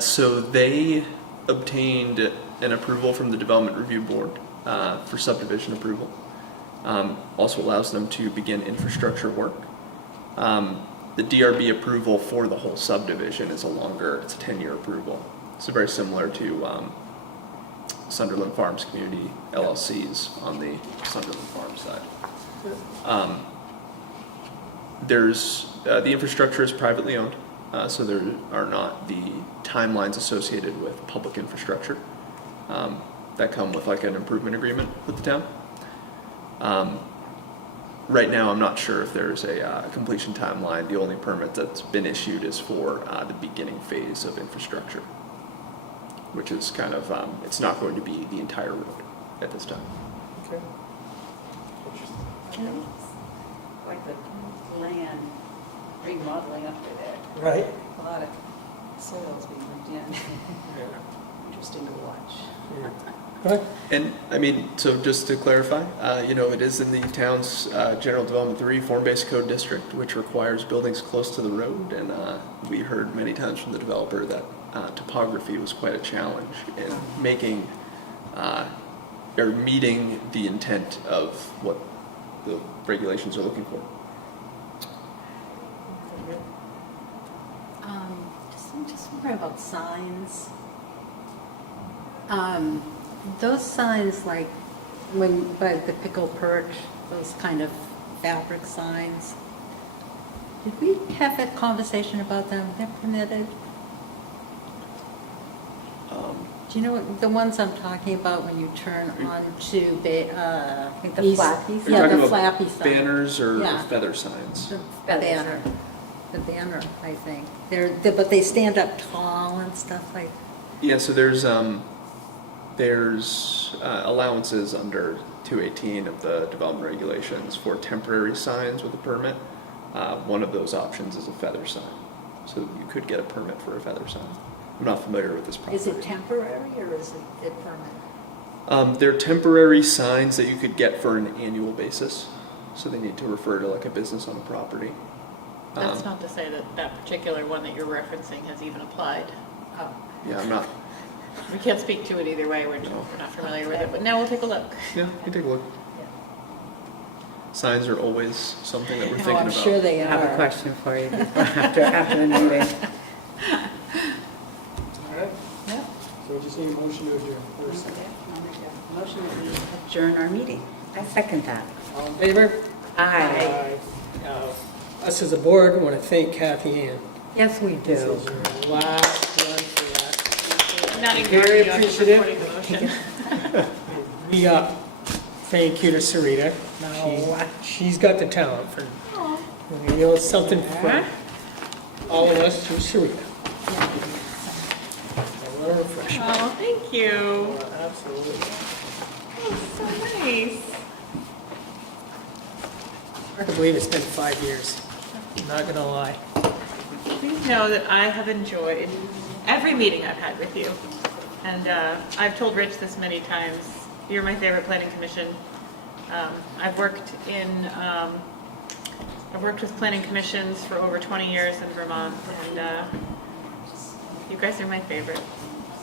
So they obtained an approval from the Development Review Board for subdivision approval. Also allows them to begin infrastructure work. The DRB approval for the whole subdivision is it's a 10-year approval. So very similar to Sunderland Farms Community LLCs on the Sunderland Farms side. The infrastructure is privately owned, so there are not the timelines associated with public infrastructure that come with like an improvement agreement with the town. Right now, I'm not sure if there's a completion timeline. The only permit that's been issued is for the beginning phase of infrastructure, which is kind of, it's not going to be the entire road at this time. Okay. Like the land remodeling up there. Right. A lot of soils being moved in. Interesting to watch. Right. And I mean, so just to clarify, it is in the town's General Development 3 Form-Based Code District, which requires buildings close to the road. And we heard many times from the developer that topography was quite a challenge in making or meeting the intent of what the regulations are looking for. Just wondering about signs. Those signs, like when by the pickle perch, those kind of fabric signs. Did we have a conversation about them? They're permitted. Do you know what, the ones I'm talking about when you turn onto Like the east- flappies? Yeah, You're talking the about flappy sign. banners or Yeah. feather signs? The banner. The banner, I think. But they stand up tall and stuff like. Yeah, so there's allowances under 218 of the development regulations for temporary signs with a permit. One of those options is a feather sign. So you could get a permit for a feather sign. I'm not familiar with this property. Is it temporary or is it permanent? They're temporary signs that you could get for an annual basis. So they need to refer to like a business on a property. That's not to say that that particular one that you're referencing has even applied. Yeah, I'm not. We can't speak to it either way, we're not familiar with it, but now we'll take a look. Yeah, you can take a look. Signs are always something that we're thinking I'm about. sure they I are. have a question for you after the meeting. All right. Yeah. So we just need a motion to adjourn first. Okay, I'll make a motion that we adjourn our meeting. I second that. All in favor? Aye. Us as a board want to thank Kathy Ann. Yes, we This do. is your last one for us. Not Very encouraging you, I'm just appreciative. recording the motion. We thank you to Sarita. She's got the talent for, it's something for all of us through Sarita. A little refreshment. Oh, thank you. Absolutely. Oh, so nice. Hard to believe it's been 5 years. I'm not gonna lie. Please know that I have enjoyed every meeting I've had with you. And I've told Rich this many times, you're my favorite planning commission. I've worked with planning commissions for over 20 years in Vermont, and you guys are my favorite.